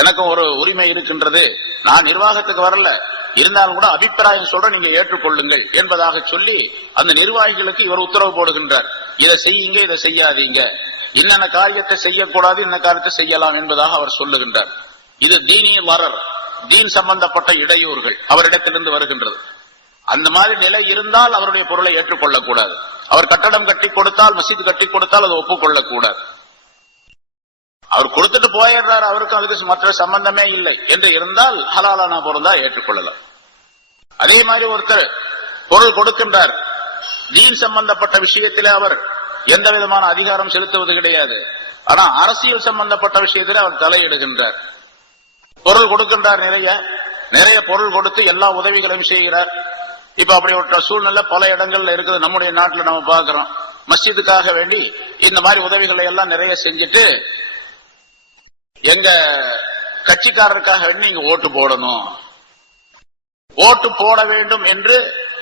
எனக்கும் ஒரு உரிமை இருக்கின்றது, நான் நிர்வாகத்துக்கு வரல, இருந்தாலும் கூட அபிப்பிராயம் சொல்ற நீங்க ஏற்றுக்கொள்ளுங்கள் என்பதாக சொல்லி அந்த நிர்வாகிகளுக்கு இவர் உத்தரவு போடுகின்றார். இதை செய்யுங்க, இதை செய்யாதீங்க, இன்னென்ன காரியத்தை செய்யக்கூடாது, இன்ன காரியத்தை செய்யலாம் என்பதாக அவர் சொல்லுகின்றார். இது தீனிய வரர், தீன் சம்பந்தப்பட்ட இடையூறுகள் அவரிடத்திலிருந்து வருகின்றது. அந்த மாதிரி நிலை இருந்தால் அவருடைய பொருளை ஏற்றுக்கொள்ளக்கூடாது. அவர் கட்டடம் கட்டி கொடுத்தால், மசீது கட்டி கொடுத்தால் அதை ஒப்புக்கொள்ளக்கூடாது. அவர் கொடுத்துட்டு போயிடுறாரு, அவருக்கும் அதுக்கு மற்ற சம்பந்தமே இல்லை என்று இருந்தால் ஹலாலான பொருள் தான் ஏற்றுக்கொள்ளலாம். அதே மாதிரி ஒருத்தர் பொருள் கொடுக்கின்றார், தீன் சம்பந்தப்பட்ட விஷயத்திலே அவர் எந்த விதமான அதிகாரம் செலுத்துவது கிடையாது, ஆனா அரசியல் சம்பந்தப்பட்ட விஷயத்திலே அவர் தலையிடுகின்றார். பொருள் கொடுக்கின்றார், நிறைய பொருள் கொடுத்து எல்லா உதவிகளையும் செய்கிறார். இப்ப அப்படி ஒரு சூழ்நிலை பல இடங்கள்ல இருக்குது. நம்முடைய நாட்டில் நம்ம பார்க்கிறோம், மஸ்ஜிதுக்காக வேண்டி இந்த மாதிரி உதவிகளை எல்லாம் நிறைய செஞ்சுட்டு எங்க கட்சிக்காரருக்காக வேண்டி நீங்க ஓட்டு போடணும், ஓட்டு போட வேண்டும் என்று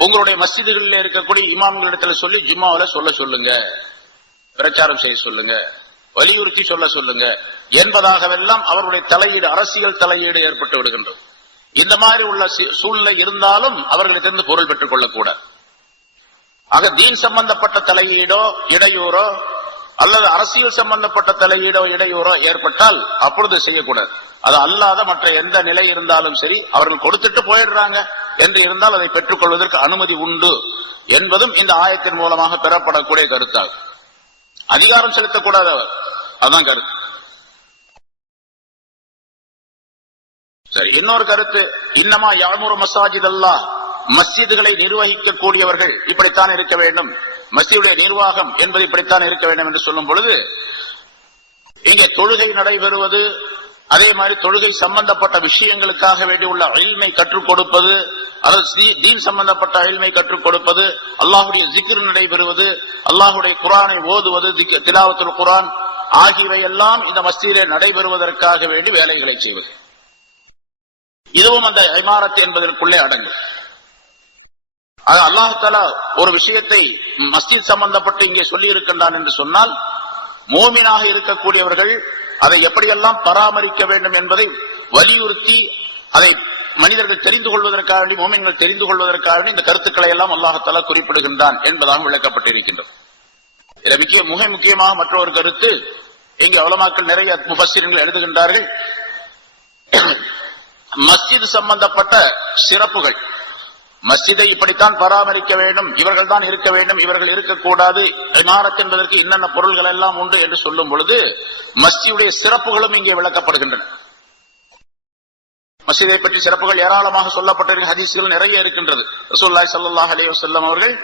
உங்களுடைய மஸ்ஜிதுகளில் இருக்கக்கூடிய இமாம்களிடத்துல சொல்லி ஜும்மாவில் சொல்லுங்க, பிரச்சாரம் செய்ய சொல்லுங்க, வலியுறுத்தி சொல்லுங்க என்பதாகவெல்லாம் அவருடைய தலையீடு, அரசியல் தலையீடு ஏற்பட்டு விடுகின்றது. இந்த மாதிரி உள்ள சூழ்நிலை இருந்தாலும் அவர்களிடத்திலிருந்து பொருள் பெற்றுக் கொள்ளக்கூடாது. ஆக தீன் சம்பந்தப்பட்ட தலையீடோ இடையூறோ அல்லது அரசியல் சம்பந்தப்பட்ட தலையீடோ இடையூறோ ஏற்பட்டால் அப்பொழுது செய்யக்கூடாது. அது அல்லாத மற்ற எந்த நிலை இருந்தாலும் சரி, அவர்கள் கொடுத்துட்டு போயிடுறாங்க என்று இருந்தால் அதை பெற்றுக் கொள்வதற்கு அனுமதி உண்டு என்பதும் இந்த ஆயத்தின் மூலமாக பெறப்படக்கூடிய கருத்தாகும். அதிகாரம் செலுத்தக்கூடாது அவர், அதான் கருத்து. சரி, இன்னொரு கருத்து, இன்னமா யாமுரு மசாஜித் அல்லாஹ், மஸ்ஜிதுகளை நிர்வகிக்கக்கூடியவர்கள் இப்படித்தான் இருக்க வேண்டும், மஸ்ஜிதுடைய நிர்வாகம் என்பது இப்படித்தான் இருக்க வேண்டும் என்று சொல்லும் பொழுது, இங்கே தொழுகை நடைபெறுவது, அதே மாதிரி தொழுகை சம்பந்தப்பட்ட விஷயங்களுக்காக வேண்டி உள்ள இல்மை கற்றுக் கொடுப்பது, அல்லது தீன் சம்பந்தப்பட்ட இல்மை கற்றுக் கொடுப்பது, அல்லாஹுடைய ஜிக்ர் நடைபெறுவது, அல்லாஹுடைய குர்ஆனை ஓதுவது, திலாவத்துல் குர்ஆன் ஆகியவையெல்லாம் இந்த மஸ்ஜிதிலே நடைபெறுவதற்காக வேண்டி வேலைகளை செய்வது, இதுவும் அந்த இமாரத் என்பதற்குள்ளே அடங்கும். அல்லாஹ் தஆலா ஒரு விஷயத்தை மஸ்ஜித் சம்பந்தப்பட்டு இங்கே சொல்லி இருக்கின்றான் என்று சொன்னால், மூமினாக இருக்கக்கூடியவர்கள் அதை எப்படியெல்லாம் பராமரிக்க வேண்டும் என்பதை வலியுறுத்தி, அதை மனிதர்கள் தெரிந்து கொள்வதற்காக, மூமின்கள் தெரிந்து கொள்வதற்காக இந்த கருத்துக்களை எல்லாம் அல்லாஹ் தஆலா குறிப்பிடுகின்றான் என்பதாக விளக்கப்பட்டிருக்கின்றது. இதில் மிக முக்கியமாக மற்றொரு கருத்து, இங்கு உலமாக்கள் நிறைய முஃபஸ்ஸிரீன்கள் எழுதுகின்றார்கள், மஸ்ஜித் சம்பந்தப்பட்ட சிறப்புகள், மஸ்ஜிதை இப்படித்தான் பராமரிக்க வேண்டும், இவர்கள் தான் இருக்க வேண்டும், இவர்கள் இருக்கக்கூடாது, இமாரத் என்பதற்கு என்னென்ன பொருள்கள் எல்லாம் உண்டு என்று சொல்லும் பொழுது மஸ்ஜிதுடைய சிறப்புகளும் இங்கே விளக்கப்படுகின்றன. மஸ்ஜிதை பற்றி சிறப்புகள் ஏராளமாக சொல்லப்பட்டிருக்கிற ஹதீஸ்கள் நிறைய இருக்கின்றது. ரசூலுல்லாஹி ஸல்லல்லாஹு அலைஹி வஸல்லம் அவர்கள்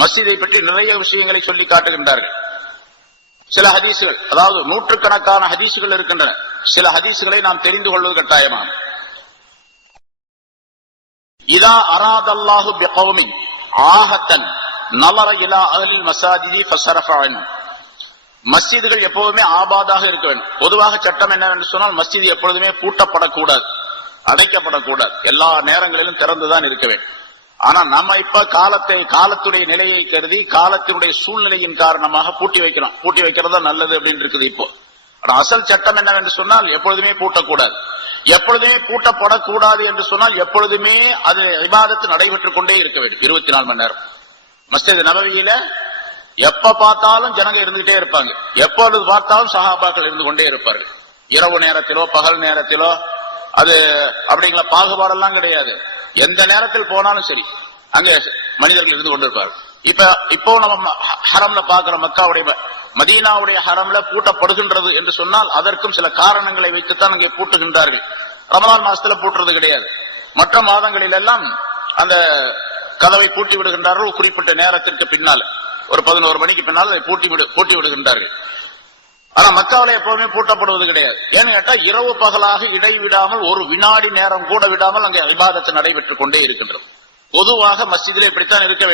மஸ்ஜிதை பற்றி நிறைய விஷயங்களை சொல்லி காட்டுகின்றார்கள். சில ஹதீசுகள், அதாவது நூற்றுக்கணக்கான ஹதீசுகள் இருக்கின்றன. சில ஹதீசுகளை நாம் தெரிந்து கொள்வது கட்டாயமாகும். இதா அராதல்லாஹு பிகௌமின் ஆஹத்தன் நலர இலா அஹ்லில் மஸாஜிதி ஃபஸரஃப அன்ஹும். மஸ்ஜிதுகள் எப்போதுமே ஆபாதாக இருக்க வேண்டும். பொதுவாக சட்டம் என்னவென்று சொன்னால், மஸ்ஜிது எப்பொழுதுமே பூட்டப்படக்கூடாது, அடைக்கப்படக்கூடாது, எல்லா நேரங்களிலும் திறந்துதான் இருக்க வேண்டும். ஆனா நம்ம இப்ப காலத்துடைய நிலையை கருதி, காலத்தினுடைய சூழ்நிலையின் காரணமாக பூட்டி வைக்கிறோம். பூட்டி வைக்கிறதா நல்லது அப்படின்னு இருக்குது இப்போ. ஆனா அசல் சட்டம் என்னவென்று சொன்னால், எப்பொழுதுமே பூட்டக்கூடாது. எப்பொழுதுமே பூட்டப்படக்கூடாது என்று சொன்னால், எப்பொழுதுமே அது இபாதத்து நடைபெற்றுக் கொண்டே இருக்க வேண்டும், 24 மணி நேரம். மஸ்ஜித் நபவியில எப்ப பார்த்தாலும் ஜனங்க இருந்துகிட்டே இருப்பாங்க, எப்பொழுது பார்த்தாலும் சஹாபாக்கள் இருந்து கொண்டே இருப்பார்கள். இரவு நேரத்திலோ பகல் நேரத்திலோ அது அப்படிங்கிற பாகுபாடெல்லாம் கிடையாது. எந்த நேரத்தில் போனாலும் சரி அங்க மனிதர்கள் இருந்து கொண்டிருப்பார்கள். இப்போ நம்ம ஹரம்ல பாக்குற மக்காவுடைய மதீனாவுடைய ஹரம்ல பூட்டப்படுகின்றது என்று சொன்னால், அதற்கும் சில காரணங்களை வைத்துத்தான் அங்கே பூட்டுகின்றார்கள். ரமலான் மாசத்துல பூட்டுறது கிடையாது. மற்ற மாதங்களில் எல்லாம் அந்த கதவை பூட்டி விடுகின்றார்கள். குறிப்பிட்ட நேரத்திற்கு பின்னால், ஒரு 11 மணிக்கு பின்னால் அதை பூட்டி விடுகின்றார்கள். ஆனா மக்காவில எப்பவுமே பூட்டப்படுவது கிடையாது. ஏன்னு கேட்டா, இரவு பகலாக இடைவிடாமல் ஒரு வினாடி நேரம் கூட விடாமல் அங்கே இபாதத்து நடைபெற்றுக் கொண்டே இருக்கின்றது. பொதுவாக மஸ்ஜிதிலே இப்படித்தான் இருக்க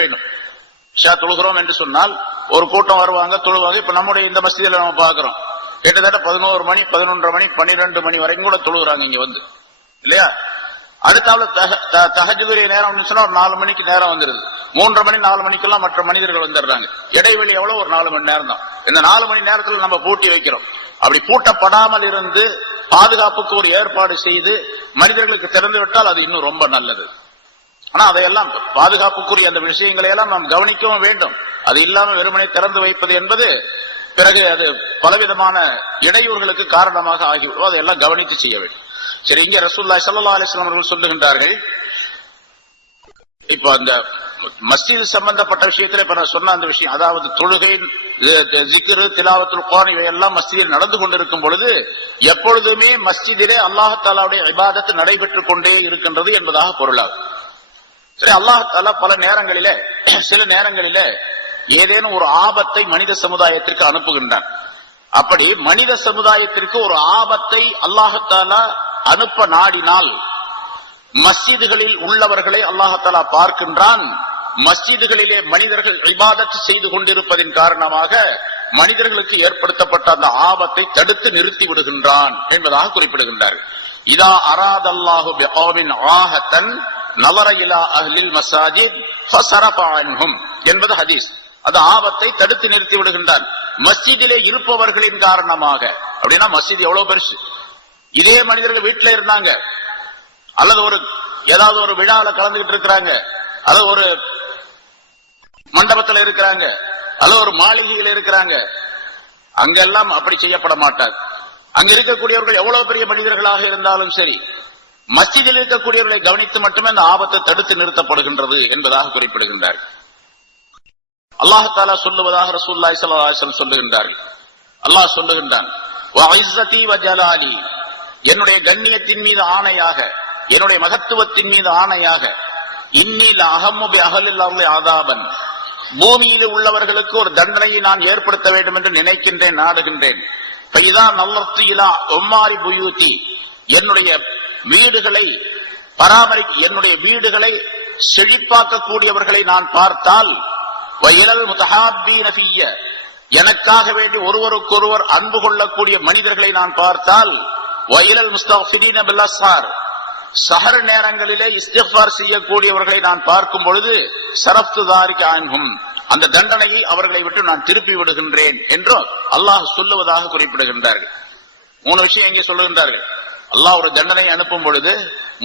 வேண்டும். தொழுகிறோம் என்று சொன்னால் ஒரு கூட்டம் வருவாங்க, தொழுவாங்க. இப்ப நம்முடைய இந்த மஸ்ஜிதில நம்ம பாக்குறோம், கிட்டத்தட்ட 11 மணி 11:30 மணி 12 மணி வரைக்கும் கூட தொழுகிறாங்க இங்க வந்து, இல்லையா? அடுத்தால தஹஜ்ஜுடைய நேரம் சொன்னா ஒரு 4 மணிக்கு நேரம் வந்துருது. 3:30 மணி 4 மணிக்கெல்லாம் மற்ற மனிதர்கள் வந்துடுறாங்க. இடைவெளி எவ்வளவு? ஒரு 4 மணி நேரம் தான். இந்த 4 மணி நேரத்துல நம்ம பூட்டி வைக்கிறோம். அப்படி பூட்டப்படாமல் இருந்து பாதுகாப்புக்கு ஒரு ஏற்பாடு செய்து மனிதர்களுக்கு திறந்து விட்டால் அது இன்னும் ரொம்ப நல்லது. ஆனா அதையெல்லாம் பாதுகாப்புக்குரிய அந்த விஷயங்களை எல்லாம் நாம் கவனிக்கவும் வேண்டும். அது இல்லாமல் வெறுமனை திறந்து வைப்பது என்பது பிறகு அது பலவிதமான இடையூறுகளுக்கு காரணமாக ஆகிவிடும். அதையெல்லாம் கவனித்து செய்ய வேண்டும். சரி, இங்க ரசூலுல்லாஹி ஸல்லல்லாஹு அலைஹி வஸல்லம் அவர்கள் சொல்லுகின்றார்கள், இப்ப அந்த மஸ்ஜித் சம்பந்தப்பட்ட விஷயத்துல இப்ப நான் சொன்ன அந்த விஷயம், அதாவது தொழுகை, ஜிக்ரு, திலாவத்துல் குர்ஆன் இவையெல்லாம் மஸ்ஜிதில் நடந்து கொண்டிருக்கும் பொழுது எப்பொழுதுமே மஸ்ஜிதிலே அல்லாஹ் தஆலாவுடைய இபாதத்து நடைபெற்றுக் கொண்டே இருக்கின்றது என்பதாக பொருளாகும். சரி, அல்லாஹ் தஆலா பல நேரங்களிலே, சில நேரங்களிலே ஏதேனும் ஒரு ஆபத்தை மனித சமுதாயத்திற்கு அனுப்புகின்றான். அப்படி மனித சமுதாயத்திற்கு ஒரு ஆபத்தை அல்லாஹ் தஆலா அனுப்ப நாடினால் மஸ்ஜிதுகளில் உள்ளவர்களை அல்லாஹ் தஆலா பார்க்கின்றான். மஸ்ஜிதுகளிலே மனிதர்கள் இபாதத் செய்து கொண்டிருப்பதின் காரணமாக மனிதர்களுக்கு ஏற்படுத்தப்பட்ட அந்த ஆபத்தை தடுத்து நிறுத்தி விடுகின்றான் என்பதாக குறிப்பிடுகின்றார். இதா அராதல்லாஹு பிகௌமின் ஆஹத்தன் நலர இலா அஹ்லில் மஸாஜித் ஃபஸரஃப அன்ஹும் என்பது ஹதீஸ். அது ஆபத்தை தடுத்து நிறுத்தி விடுகின்றான் மஸ்ஜிதிலே இருப்பவர்களின் காரணமாக. அப்படின்னா மஸ்ஜித் எவ்வளவு பெருசு. இதே மனிதர்கள் வீட்டுல இருந்தாங்க, அல்லது ஏதாவது ஒரு விழாவில கலந்துகிட்டு இருக்கிறாங்க, அல்லது ஒரு மண்டபத்தில் இருக்கிறாங்க, அல்லது ஒரு மாளிகையில் இருக்கிறாங்க, அங்கெல்லாம் அப்படி செய்யப்பட மாட்டார். அங்க இருக்கக்கூடியவர்கள் எவ்வளவு பெரிய மனிதர்களாக இருந்தாலும் சரி, மஸ்ஜிதில் இருக்கக்கூடியவர்களை கவனித்து மட்டுமே அந்த ஆபத்தை தடுத்து நிறுத்தப்படுகின்றது என்பதாக குறிப்பிடுகின்றார். அல்லாஹ் தஆலா சொல்லுவதாக ரசூலுல்லாஹி ஸல்லல்லாஹு அலைஹி வஸல்லம் சொல்லுகின்றார்கள். அல்லாஹ் சொல்லுகின்றான், வஇஸ்ஸதி வஜலாலி, என்னுடைய கண்ணியத்தின் மீது ஆணையாக, என்னுடைய மகத்துவத்தின் மீது ஆணையாக, இன்னி லஅஹம்மு பி அஹ்லில் அர்லி அஸாபன், பூமியில் உள்ளவர்களுக்கு ஒரு தண்டனையை நான் ஏற்படுத்த வேண்டும் என்று நினைக்கின்றேன், நாடுகின்றேன். ஃபைதா நல்லர்து இலா உம்மாரி புயூதி, என்னுடைய வீடுகளை என்னுடைய வீடுகளை செழிப்பாக்கக்கூடியவர்களை நான் பார்த்தால், வயலல் முதஹாப்பீன ஃபிய்ய, எனக்காக வேண்டி ஒருவருக்கொருவர் அன்பு கொள்ளக்கூடிய மனிதர்களை நான் பார்த்தால், வயலல் முஸ்தக்ஃபிரீன பில் அஸ்ஹார், சஹர் நேரங்களிலே இஸ்திக்ஃபார் செய்யக்கூடியவர்களை நான் பார்க்கும் பொழுது சரப்து தாரிக அன்ஹும், அந்த தண்டனையை அவர்களை விட்டு நான் திருப்பி விடுகின்றேன் என்று அல்லாஹ் சொல்லுவதாக குறிப்பிடுகின்றார்கள். 3 விஷயம் இங்கே சொல்லுகின்றார்கள். அல்லாஹ் ஒரு தண்டனை அனுப்பும் பொழுது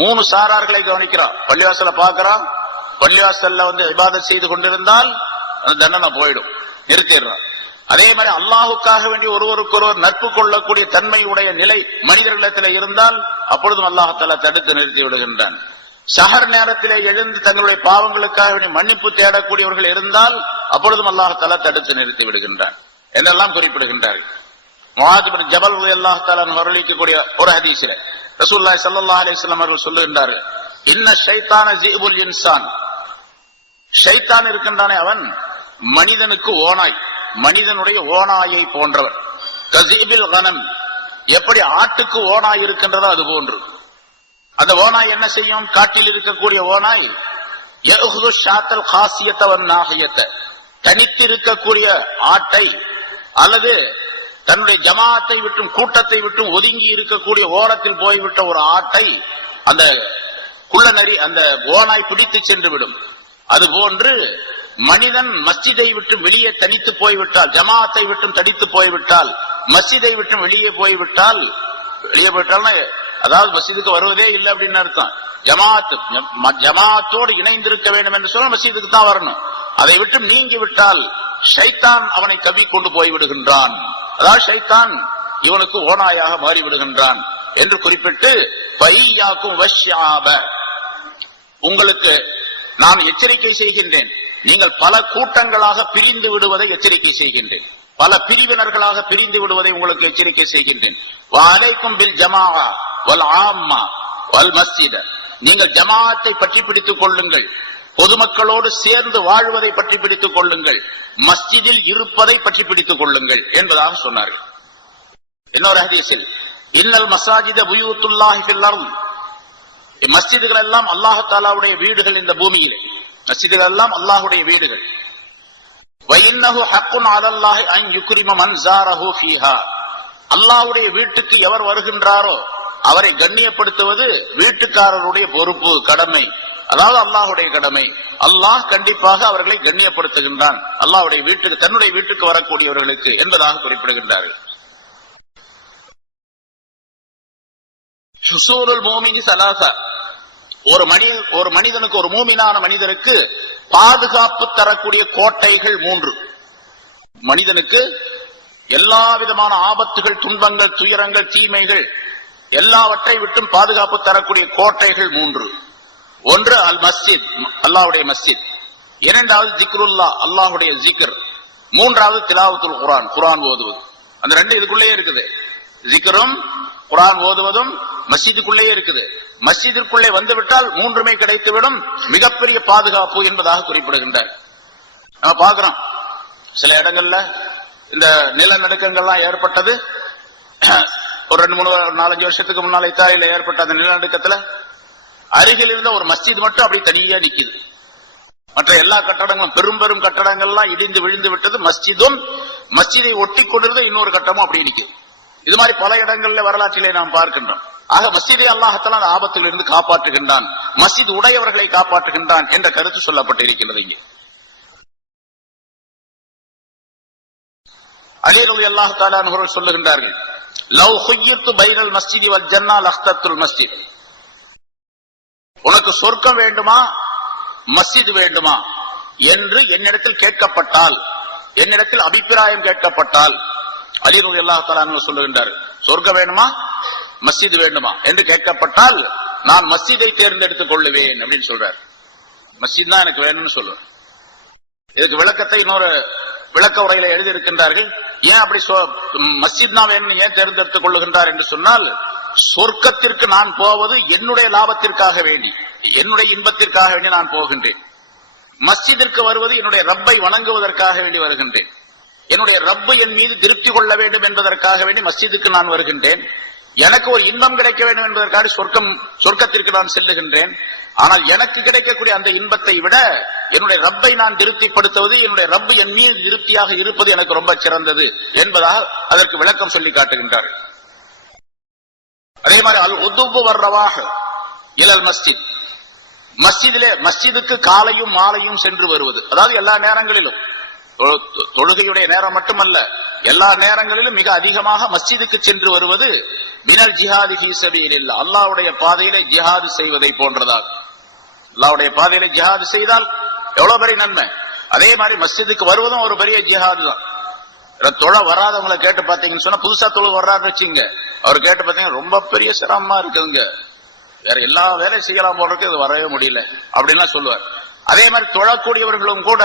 3 சாரார்களை கவனிக்கிறான். பள்ளிவாசல பார்க்கிறான், பள்ளிவாசல்ல இபாதத் செய்து கொண்டிருந்தால் அந்த தண்டனை போயிடும், நிறுத்திடுறான். அதே மாதிரி அல்லாஹுக்காக வேண்டி ஒருவருக்கொருவர் நட்பு கொள்ளக்கூடிய தன்மையுடைய நிலை மனிதர்களிடத்தில் இருந்தால் அப்பொழுதும் அல்லாஹால தடுத்து நிறுத்தி விடுகின்றான். சஹர் நேரத்திலே எழுந்து தங்களுடைய பாவங்களுக்காக வேண்டி மன்னிப்பு தேடக்கூடியவர்கள் இருந்தால் அப்பொழுதும் அல்லாஹால தடுத்து நிறுத்தி விடுகின்றான் என்றெல்லாம் குறிப்பிடுகின்றார்கள். முஆத் பின் ஜபல் ரலியல்லாஹு தஆலா வரலிக்கக்கூடிய ஒரு ஹதீஸிலே ரசூலுல்லாஹி ஸல்லல்லாஹு அலைஹி வஸல்லம் அவர்கள் சொல்லுகின்றார்கள், இன்ன ஷைத்தான ஜீபுல் இன்சான், ஷைத்தான் இருக்கின்றானே அவன் மனிதனுக்கு ஓனாய், மனிதனுடைய ஓனாயை போன்றவர். கஸீபில் கனம், எப்படி ஆட்டுக்கு ஓனாய் இருக்கின்றதோ அது போன்று. அந்த ஓனாய் என்ன செய்யும்? காட்டில் இருக்கக்கூடிய ஓனாய் யஅஹுது ஷாத்தல் காசியத வன் நாஹியத, தனித்து இருக்கக்கூடிய ஆட்டை அல்லது தன்னுடைய ஜமாத்தை விட்டும் கூட்டத்தை விட்டும் ஒதுங்கி இருக்கக்கூடிய ஓரத்தில் போய்விட்ட ஒரு ஆட்டை அந்த குள்ளநரி அந்த ஓனாய் பிடித்து சென்று விடும். அதுபோன்று மனிதன் மஸ்ஜிதை விட்டு வெளியே தனித்து போய்விட்டால், ஜமாத்தை விட்டும் தனித்து போய்விட்டால், மஸ்ஜிதை விட்டும் வெளியே போய்விட்டால், வெளியே போயிட்டால்னா அதாவது மஸ்ஜிதுக்கு வருவதே இல்லை அப்படின்னு அர்த்தம். ஜமாத்தோடு இணைந்திருக்க வேண்டும் என்று சொல்ல மஸ்ஜிதுக்கு தான் வரணும். அதை விட்டு நீங்கி விட்டால் ஷைத்தான் அவனை கவி கொண்டு போய்விடுகின்றான். அதாவது ஷைத்தான் இவனுக்கு ஓனாயாக மாறிவிடுகின்றான் என்று குறிப்பிட்டு பையாக்கும் வஷ்யாப, உங்களுக்கு நான் எச்சரிக்கை செய்கின்றேன், நீங்கள் பல கூட்டங்களாக பிரிந்து விடுவதை எச்சரிக்கை செய்கின்றேன், பல பிரிவினர்களாக பிரிந்து விடுவதை உங்களுக்கு எச்சரிக்கை செய்கின்றேன். வஅலைக்கும் பில் ஜமாஅ வல் ஆம்மா வல் மஸ்ஜித, நீங்கள் ஜமாஅத்தை பற்றி பிடித்துக் கொள்ளுங்கள், பொதுமக்களோடு சேர்ந்து வாழ்வதை பற்றி பிடித்துக் கொள்ளுங்கள், மஸ்ஜிதில் இருப்பதை பற்றி பிடித்துக் கொள்ளுங்கள் என்பதாக சொன்னார்கள். இன்னொரு ஹதீஸில் இன்னல் மசாஜித புயூத்துல்லாஹி ஃபில் அர்த், மஸ்ஜிதுகள் எல்லாம் அல்லாஹ் தஆலாவுடைய வீடுகள் இந்த பூமியிலே, மஸ்ஜிதுகள் எல்லாம் அல்லாஹ்வுடைய வீடுகள். வஇன்னஹு ஹக்குன் அலல்லாஹி அன் யுக்ரிம மன் ஸாரஹு ஃபீஹா, அல்லாஹ்வுடைய வீட்டுக்கு எவர் வருகின்றாரோ அவரை கண்ணியப்படுத்துவது வீட்டுக்காரருடைய பொறுப்பு, கடமை. அதாவது அல்லாஹ்வுடைய கடமை. அல்லாஹ் கண்டிப்பாக அவர்களை கண்ணியப்படுத்துகின்றான் அல்லாஹ்வுடைய வீட்டுக்கு, தன்னுடைய வீட்டுக்கு வரக்கூடியவர்களுக்கு என்பதாக குறிப்பிடுகின்றார்கள். ஹுசூலுல் மூமினி ஸலாஸா, ஒரு மனிதனுக்கு, ஒரு மூமினான மனிதனுக்கு பாதுகாப்பு தரக்கூடிய கோட்டைகள் 3. மனிதனுக்கு எல்லா விதமான ஆபத்துகள், துன்பங்கள், துயரங்கள், தீமைகள் எல்லாவற்றை விட்டும் பாதுகாப்பு தரக்கூடிய கோட்டைகள் 3. ஒன்று அல் மஸ்ஜித், அல்லாஹ்வுடைய மஸ்ஜித். இரண்டாவது ஜிக்ருல்லா, அல்லாஹ்வுடைய ஜிக்ர். மூன்றாவது திலாவத்துல் குர்ஆன், குர்ஆன் ஓதுவது. அந்த 2 இதுக்குள்ளே இருக்குது. ஜிக்ரும் குர்ஆன் ஓதுவதும் மஸ்ஜிதுக்குள்ளே இருக்குது. மஸ்ஜிதிற்குள்ளே வந்துவிட்டால் 3மே கிடைத்துவிடும், மிகப்பெரிய பாதுகாப்பு என்பதாக குறிப்பிடுகின்றார். நம்ம பார்க்கிறோம் சில இடங்கள்ல இந்த நிலநடுக்கங்கள்லாம் ஏற்பட்டது. ஒரு 2-3-4-5 வருஷத்துக்கு முன்னால இத்தாலியில ஏற்பட்ட அந்த நிலநடுக்கத்துல அருகில் இருந்த ஒரு மஸ்ஜித் மட்டும் அப்படி தனியா நிக்குது. மற்ற எல்லா கட்டடங்களும், பெரும் பெரும் கட்டடங்கள்லாம் இடிந்து விழுந்து விட்டது. மஸ்ஜிதும் மஸ்ஜிதை ஒட்டி கொண்டிருந்த இன்னொரு கட்டமும் அப்படி நிக்குது. இது மாதிரி பல இடங்கள்ல வரலாற்றிலே நாம் பார்க்கின்றோம். ஆக மஸ்ஜிதை அல்லாஹ் தஆலா அந்த ஆபத்தில் இருந்து காப்பாற்றுகின்றான், மஸ்ஜித் உடையவர்களை காப்பாற்றுகின்றான் என்ற கருத்து சொல்லப்பட்டிருக்கிறது. இங்கே அலி ரலியல்லாஹு தஆலா அவர்கள் சொல்லுகின்றார்கள், லவ் ஹுய்யித்து பைனல் மஸ்ஜிதி வல் ஜன்னா லக்தத்துல் மஸ்ஜித், உனக்கு சொர்க்கம் வேண்டுமா மஸ்ஜித் வேண்டுமா என்று என்னிடத்தில் கேட்கப்பட்டால், என்னிடத்தில் அபிப்பிராயம் கேட்கப்பட்டால், அலி ரலியல்லாஹு தஆலா அவர்கள் சொல்லுகின்றார், சொர்க்கம் வேண்டுமா மஸ்ஜித் வேண்டுமா என்று கேட்கப்பட்டால் நான் மஸ்ஜிதை தேர்ந்தெடுத்துக் கொள்ளுவேன் அப்படின்னு சொல்றார். மஸ்ஜித் தான் எனக்கு வேணும்னு சொல்லுவேன். இதுக்கு விளக்கத்தை இன்னொரு விளக்க உரையில எழுதியிருக்கின்றார்கள். ஏன் அப்படி மஸ்ஜித் தான் வேணும்னு ஏன் தேர்ந்தெடுத்துக் கொள்ளுகின்றார் என்று சொன்னால், சொர்க்கத்திற்கு நான் போவது என்னுடைய லாபத்திற்காக வேண்டி, என்னுடைய இன்பத்திற்காக வேண்டி நான் போகின்றேன். மஸ்ஜிதிற்கு வருவது என்னுடைய ரப்பை வணங்குவதற்காக வேண்டி வருகின்றேன். என்னுடைய ரப்பு என் மீது திருப்தி கொள்ள வேண்டும் என்பதற்காக வேண்டி மஸ்ஜிதுக்கு நான் வருகின்றேன். எனக்கு ஒரு இன்பம் கிடைக்க வேண்டும் என்பதற்காக சொர்க்கத்திற்கு நான் செல்லுகின்றேன். ஆனால் எனக்கு கிடைக்கக்கூடிய அந்த இன்பத்தை விட என்னுடைய ரப்பை நான் திருப்திப்படுத்துவது, என்னுடைய ரப்பு என் மீது திருப்தியாக இருப்பது எனக்கு ரொம்ப சிறந்தது என்பதாக அதற்கு விளக்கம் சொல்லி காட்டுகின்றார்கள். அதே மாதிரி அல் உதுபு வர்றவாக, இலல் மஸ்ஜித், மஸ்ஜிதுக்கு காலையும் மாலையும் சென்று வருவது, அதாவது எல்லா நேரங்களிலும், தொழுகையுடைய நேரம் மட்டுமல்ல, எல்லா நேரங்களிலும் மிக அதிகமாக மஸ்ஜிதுக்கு சென்று வருவது மினல் ஜிஹாதி ஃபீ ஸபீலில்லாஹ், அல்லாஹ்வுடைய பாதையிலே ஜிஹாது செய்வதை போன்றதாகும். அல்லாஹ்வுடைய பாதையிலே ஜிஹாது செய்தால் எவ்வளவு பெரிய நன்மை. அதே மாதிரி மஸ்ஜிதுக்கு வருவதும் ஒரு பெரிய ஜிஹாது தான். தொழ வராதவங்களை கேட்டு பாத்தீங்கன்னு சொன்னா, புதுசா தொழு வர்றாருன்னு வச்சுங்க, அவர் கேட்டு பாத்தீங்கன்னா ரொம்ப பெரிய சிரமமா இருக்குதுங்க, வேற எல்லா வேலையும் செய்யலாம் போல இருக்கு, இது வரவே முடியல அப்படின்னா சொல்லுவார். அதே மாதிரி தொழக்கூடியவர்களும் கூட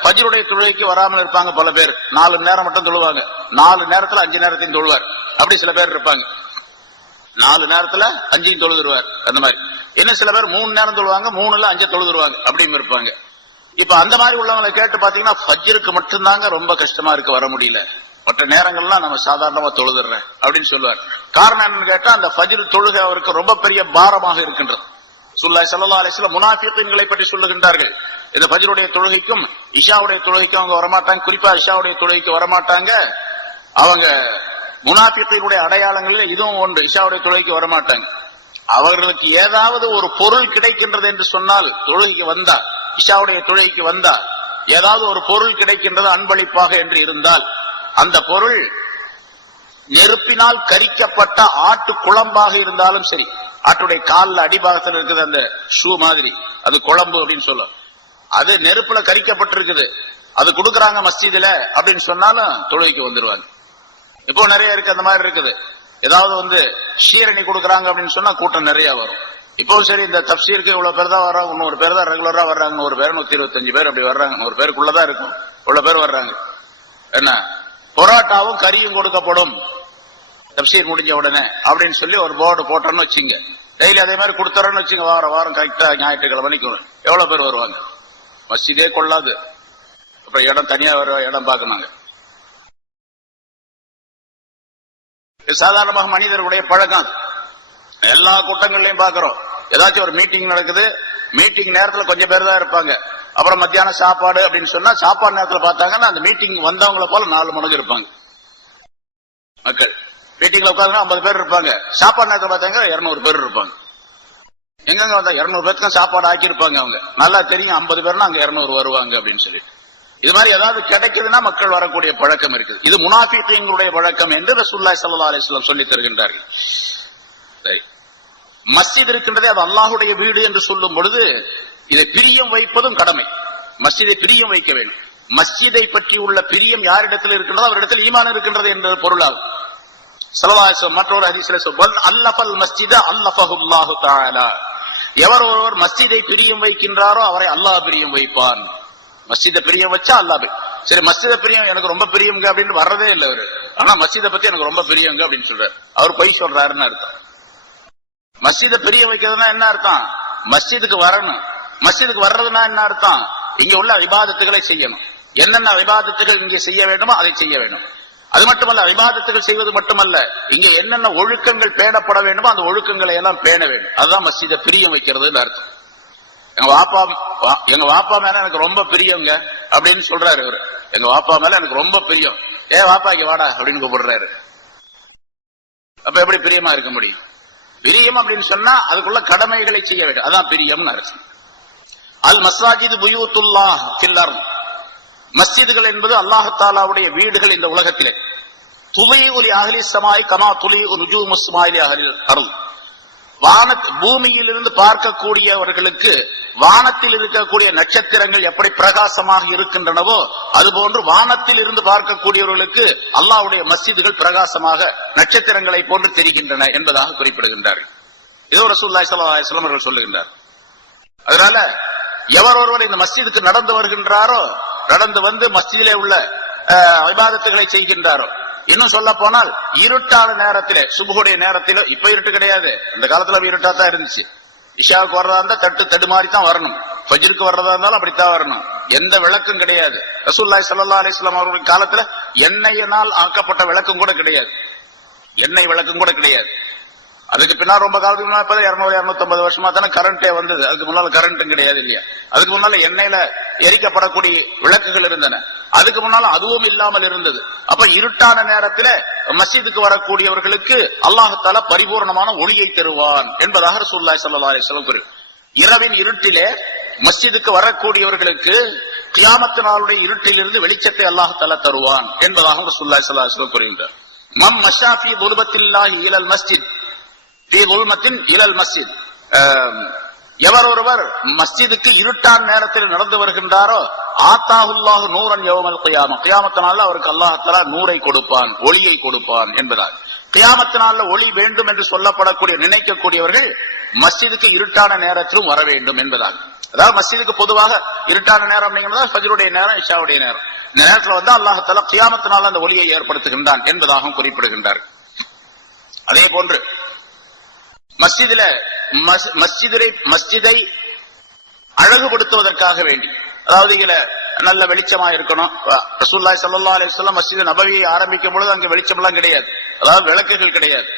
ஃபஜ்ருடைய தொழுகைக்கு வராமல் இருப்பாங்க. பல பேர் 4 நேரம் மட்டும் தொழுவாங்க, 4 நேரத்துல 5 நேரத்தையும் தொழுவார். அப்படி சில பேர் இருப்பாங்க, 4 நேரத்துல 5 தொழுதுருவார். அந்த மாதிரி இன்னும் சில பேர் 3 நேரம் தொழுவாங்க, 3ல 5 தொழுதுருவாங்க, அப்படின்னு இருப்பாங்க. இப்ப அந்த மாதிரி உள்ளவங்களை கேட்டு பாத்தீங்கன்னா, ஃபஜ்ருக்கு மட்டும்தாங்க ரொம்ப கஷ்டமா இருக்கு, வர முடியல, மற்ற நேரங்கள்லாம் நம்ம சாதாரணமா தொழுதுறேன் அப்படின்னு சொல்லுவார். காரணம் என்னன்னு கேட்டா, அந்த ஃபஜ்ர் தொழுகை அவருக்கு ரொம்ப பெரிய பாரமாக இருக்கின்றது. ரசூலுல்லாஹி ஸல்லல்லாஹு அலைஹி வஸல்லம் முனாஃபிகீன்களை பற்றி சொல்லுகின்றார்கள், இந்த ஃபஜ்ருடைய தொழுகைக்கும் இஷாவுடைய தொழுகைக்கும் அவங்க வரமாட்டாங்க, குறிப்பா இஷாவுடைய தொழுகைக்கு வரமாட்டாங்க. அவங்க முனாஃபிகீனுடைய அடையாளங்களில் இதுவும் ஒன்று, இஷாவுடைய தொழுகைக்கு வரமாட்டாங்க. அவர்களுக்கு ஏதாவது ஒரு பொருள் கிடைக்கின்றது என்று சொன்னால், தொழுகைக்கு வந்தா, இஷாவுடைய தொழுகைக்கு வந்தா ஏதாவது ஒரு பொருள் கிடைக்கின்றது அன்பளிப்பாக என்று இருந்தால், அந்த பொருள் நெருப்பினால் கரிக்கப்பட்ட ஆட்டு குழம்பாக இருந்தாலும் சரி, ஆட்டுடைய காலில் அடிபாகத்தில் இருக்குது அந்த ஷூ மாதிரி, அது குழம்பு அப்படின்னு சொல்லும், அது நெருப்புல கரிக்கப்பட்டிருக்குது, அது கொடுக்கறாங்க மஸ்ஜிதுல அப்படின்னு சொன்னாலும் தொழுகைக்கு வந்துருவாங்க. இப்போ நிறைய இருக்கு, அந்த மாதிரி இருக்குது. ஏதாவது ஷீரணி கொடுக்கறாங்க அப்படின்னு சொன்னா கூட்டம் நிறைய வரும். இப்போ சரி, இந்த தப்சீருக்கு இவ்வளவு பேர் தான் வர்றாங்க, 100 பேர் தான் ரெகுலரா வர்றாங்க, 100 பேர் 125 பேர் அப்படி வர்றாங்க, 100 பேருக்குள்ளதான் இருக்கும், இவ்வளவு பேர் வர்றாங்க. என்ன பொராட்டாவும் கறியும் கொடுக்கப்படும் தப்சீர் முடிஞ்ச உடனே அப்படின்னு சொல்லி ஒரு போர்டு போட்டோன்னு வச்சுங்க, டெய்லி அதே மாதிரி கொடுத்துறோன்னு வச்சுங்க, வாரம் கரெக்டா ஞாயிற்றுக்கிழமைக்கு எவ்வளவு பேர் வருவாங்க, மஸ்ஜிதே கொள்ளாது. அப்புறம் இடம் தனியா வர இடம் பார்க்கணுங்க. சாதாரணமாக மனிதர்களுடைய பழக்கம், எல்லா கூட்டங்கள்லயும் பாக்குறோம். ஏதாச்சும் ஒரு மீட்டிங் நடக்குது, மீட்டிங் நேரத்துல கொஞ்சம் பேர் தான் இருப்பாங்க. அப்புறம் மத்தியானம் சாப்பாடு அப்படின்னு சொன்னா, சாப்பாடு நேரத்துல பார்த்தாங்கன்னா அந்த மீட்டிங் வந்தவங்களை போல 4 மடங்கு இருப்பாங்க மக்கள். மீட்டிங்ல உட்காந்து 50 பேர் இருப்பாங்க, சாப்பாடு நேரத்துல பார்த்தாங்க 200 பேர் இருப்பாங்க. எங்கெங்க வந்தா 200 பேருக்கு சாப்பாடு ஆக்கியிருப்பாங்க. அவங்க நல்லா தெரியும் 50 பேர்னா அங்க 200 வருவாங்க அப்படின்னு சொல்லி. இது மாதிரி ஏதாவது கிடைக்குதுன்னா மக்கள் வரக்கூடிய பழக்கம் இருக்குது. இது முனாஃபிகீன்களுடைய பழக்கம் என்று ரசூலுல்லாஹி ஸல்லல்லாஹு அலைஹி வஸல்லம் சொல்லி தருகின்றார்கள். மஸ்ஜித் இருக்கின்றதே, அது அல்லாஹ்வுடைய வீடு என்று சொல்லும் பொழுது இதை பிரியம் வைப்பதும் கடமை. மஸ்ஜிதை பிரியம் வைக்க வேண்டும். மஸ்ஜிதை பற்றி உள்ள பிரியம் யாரிடத்தில் இருக்கின்றதோ அவரிடத்தில் ஈமான் இருக்கின்றது என்ற பொருளாகும். ஸல்லல்லாஹு அலைஹி வஸல்லம் மற்றொரு ஹதீஸிலே சொல்வார், அல்லஃபல் மஸ்ஜித அல்லஃபஹுல்லாஹு தஆலா, எவர் ஒருவர் மஸ்ஜிதை பிரியம் வைக்கின்றாரோ அவரை அல்லாஹ் பிரியம் வைப்பான். மஸ்ஜிதை பிரியம் வச்சா அல்லாஹ். சரி, மஸ்ஜிதை பிரியம் எனக்கு ரொம்ப பிரியங்க அப்படின்னு வர்றதே இல்லை அவரு, ஆனா மஸ்ஜிதை பத்தி எனக்கு ரொம்ப பிரியங்க அப்படின்னு சொல்றாரு. அவர் பொய் சொல்றாருன்னு அர்த்தம். மஸ்ஜிதை பிரிய வைக்கிறதுனா என்ன அர்த்தம்? மஸ்ஜிதுக்கு வரணும். மஸ்ஜிதுக்கு வர்றதுனா என்ன அர்த்தம்? இங்க உள்ள இபாதத்துகளை செய்யணும். என்னென்ன இபாதத்துகள் இங்கே செய்ய வேண்டுமோ அதை செய்ய வேண்டும். அது மட்டுமல்ல, இபாதத்துகள் செய்வது மட்டுமல்ல, இங்க என்னென்ன ஒழுக்கங்கள் பேணப்பட வேண்டுமோ அந்த ஒழுக்கங்களை எல்லாம் பேண வேண்டும். அதுதான் மஸ்ஜிதை பிரியம் வைக்கிறதுன்னு அர்த்தம். எங்க வாப்பா மேல எனக்கு ரொம்ப பிரியங்க அப்படின்னு சொல்றாரு இவரு. எங்க வாப்பா மேல எனக்கு ரொம்ப பிரியம், வாப்பா இங்க வாடா அப்படின்னு கூப்பிடுறாரு. அப்ப எப்படி பிரியமா இருக்க முடியும்? பிரியம் அப்படின்னு சொன்னா அதுக்குள்ள கடமைகளை செய்ய வேண்டும், அதான் பிரியம்னு அர்த்தம். அல் மஸ்ஜிது புயூத்துல்லாஹ் ஃபில் அர்த், மஸ்ஜிதுகள் என்பது அல்லாஹ் தஆலாவுடைய வீடுகள் இந்த உலகத்திலே. துலீஉ லி அஹ்லி ஸமாய் கமா துலீஉ நுஜூமு ஸமாய் லி அஹ்லில் அர்த், பூமியிலிருந்து பார்க்கக்கூடியவர்களுக்கு வானத்தில் இருக்கக்கூடிய நட்சத்திரங்கள் எப்படி பிரகாசமாக இருக்கின்றனவோ அதுபோன்று வானத்தில் இருந்து பார்க்கக்கூடியவர்களுக்கு அல்லாஹ்வுடைய மஸ்ஜிதுகள் பிரகாசமாக நட்சத்திரங்களை போன்று தெரிகின்றன என்பதாக குறிப்பிடுகின்றார்கள். இதோ ரசூலுல்லாஹி ஸல்லல்லாஹு அலைஹி வஸல்லம் அவர்கள் சொல்லுகின்றார். அதனால எவர் ஒருவர் இந்த மஸ்ஜிதுக்கு நடந்து வருகின்றாரோ, நடந்து வந்து மஸ்ஜிதிலே உள்ள இபாதத்துகளை செய்கின்றாரோ, இன்னும் சொல்ல போனால் இருட்டான நேரத்திலே, சுபுடைய நேரத்திலே, இப்ப இருட்டு கிடையாது, அந்த காலத்துல இருட்டா தான் இருந்துச்சு. இஷாவுக்கு வர்றதா இருந்தா தடுமாறி தான் வரணும், ஃபஜ்ருக்கு வர்றதா இருந்தாலும் அப்படித்தான் வரணும், எந்த விளக்கும் கிடையாது. ரசூலுல்லாஹி ஸல்லல்லாஹு அலைஹி வஸல்லம் அவர்கள் காலத்துல எண்ணெயினால் ஆக்கப்பட்ட விளக்கும் கூட கிடையாது, எண்ணெய் விளக்கும் கூட கிடையாது. அதுக்கு பின்னால் ரொம்ப காலத்துக்கு முன்னாடி 200-250 வருஷமா தானே கரண்டே வந்தது. அதுக்கு முன்னால கரண்ட்டும் கிடையாது இல்லையா? அதுக்கு முன்னால எண்ணெயில எரிக்கப்படக்கூடிய விளக்குகள் இருந்தன, அதுக்கு முன்னால அதுவும் இல்லாமல் இருந்தது. அப்ப இருட்டான நேரத்துல மஸ்ஜிதுக்கு வரக்கூடியவர்களுக்கு அல்லாஹ் பரிபூர்ணமான ஒளியை தருவான் என்பதாக ரசூலுல்லாஹி ஸல்லல்லாஹு அலைஹி வஸல்லம் கூறுகிறார். இரவின் இருட்டிலே மஸ்ஜிதுக்கு வரக்கூடியவர்களுக்கு கியாமத் நாளுடைய இருட்டிலிருந்து வெளிச்சத்தை அல்லாஹ் தருவான் என்பதாக ரசூலுல்லாஹி ஸல்லல்லாஹு அலைஹி வஸல்லம் கூறுகின்றார். மம் மஷா ஃபீ துல்மத்தில்லாஹி இலல் மஸ்ஜித் ஃபீ துல்மத்தின் இலல் மஸ்ஜித், எவர் ஒருவர் மஸ்ஜிதுக்கு இருட்டான் நேரத்தில் நடந்து வருகின்றாரோ ஆத்தாஹுல்லாஹு நூரன் யௌமல் கியாமah, கியாமத் நாள்ல அவருக்கு அல்லாஹ் தஆலா நூரை கொடுப்பான், ஒளியை கொடுப்பான் என்பதால் கியாமத் நாள்ல ஒளி வேண்டும் என்று சொல்லப்படக்கூடிய நினைக்கக்கூடியவர்கள் மஸ்ஜிதுக்கு இருட்டான நேரத்திலும் வர வேண்டும் என்பதால். அதாவது மஸ்ஜிதுக்கு பொதுவாக இருட்டான நேரம் அப்படிங்கிறது ஃபஜ்ருடைய நேரம், இஷாவுடைய நேரம். இந்த நேரத்தில் வந்து அல்லாஹ் தஆலா கியாமத் நாள்ல அந்த ஒளியை ஏற்படுத்துகின்றான் என்பதாகவும் குறிப்பிடுகின்றார். அதே போன்று மஸ்ஜிதை அழகுபடுத்துவதற்காக வேண்டி, அதாவது இதுல நல்ல வெளிச்சமா இருக்கணும். ரசூலுல்லாஹி ஸல்லல்லாஹு அலைஹி வஸல்லம் மஸ்ஜித் நபவியை ஆரம்பிக்கும் பொழுது அங்க வெளிச்சம் எல்லாம் கிடையாது, அதாவது விளக்குகள் கிடையாது.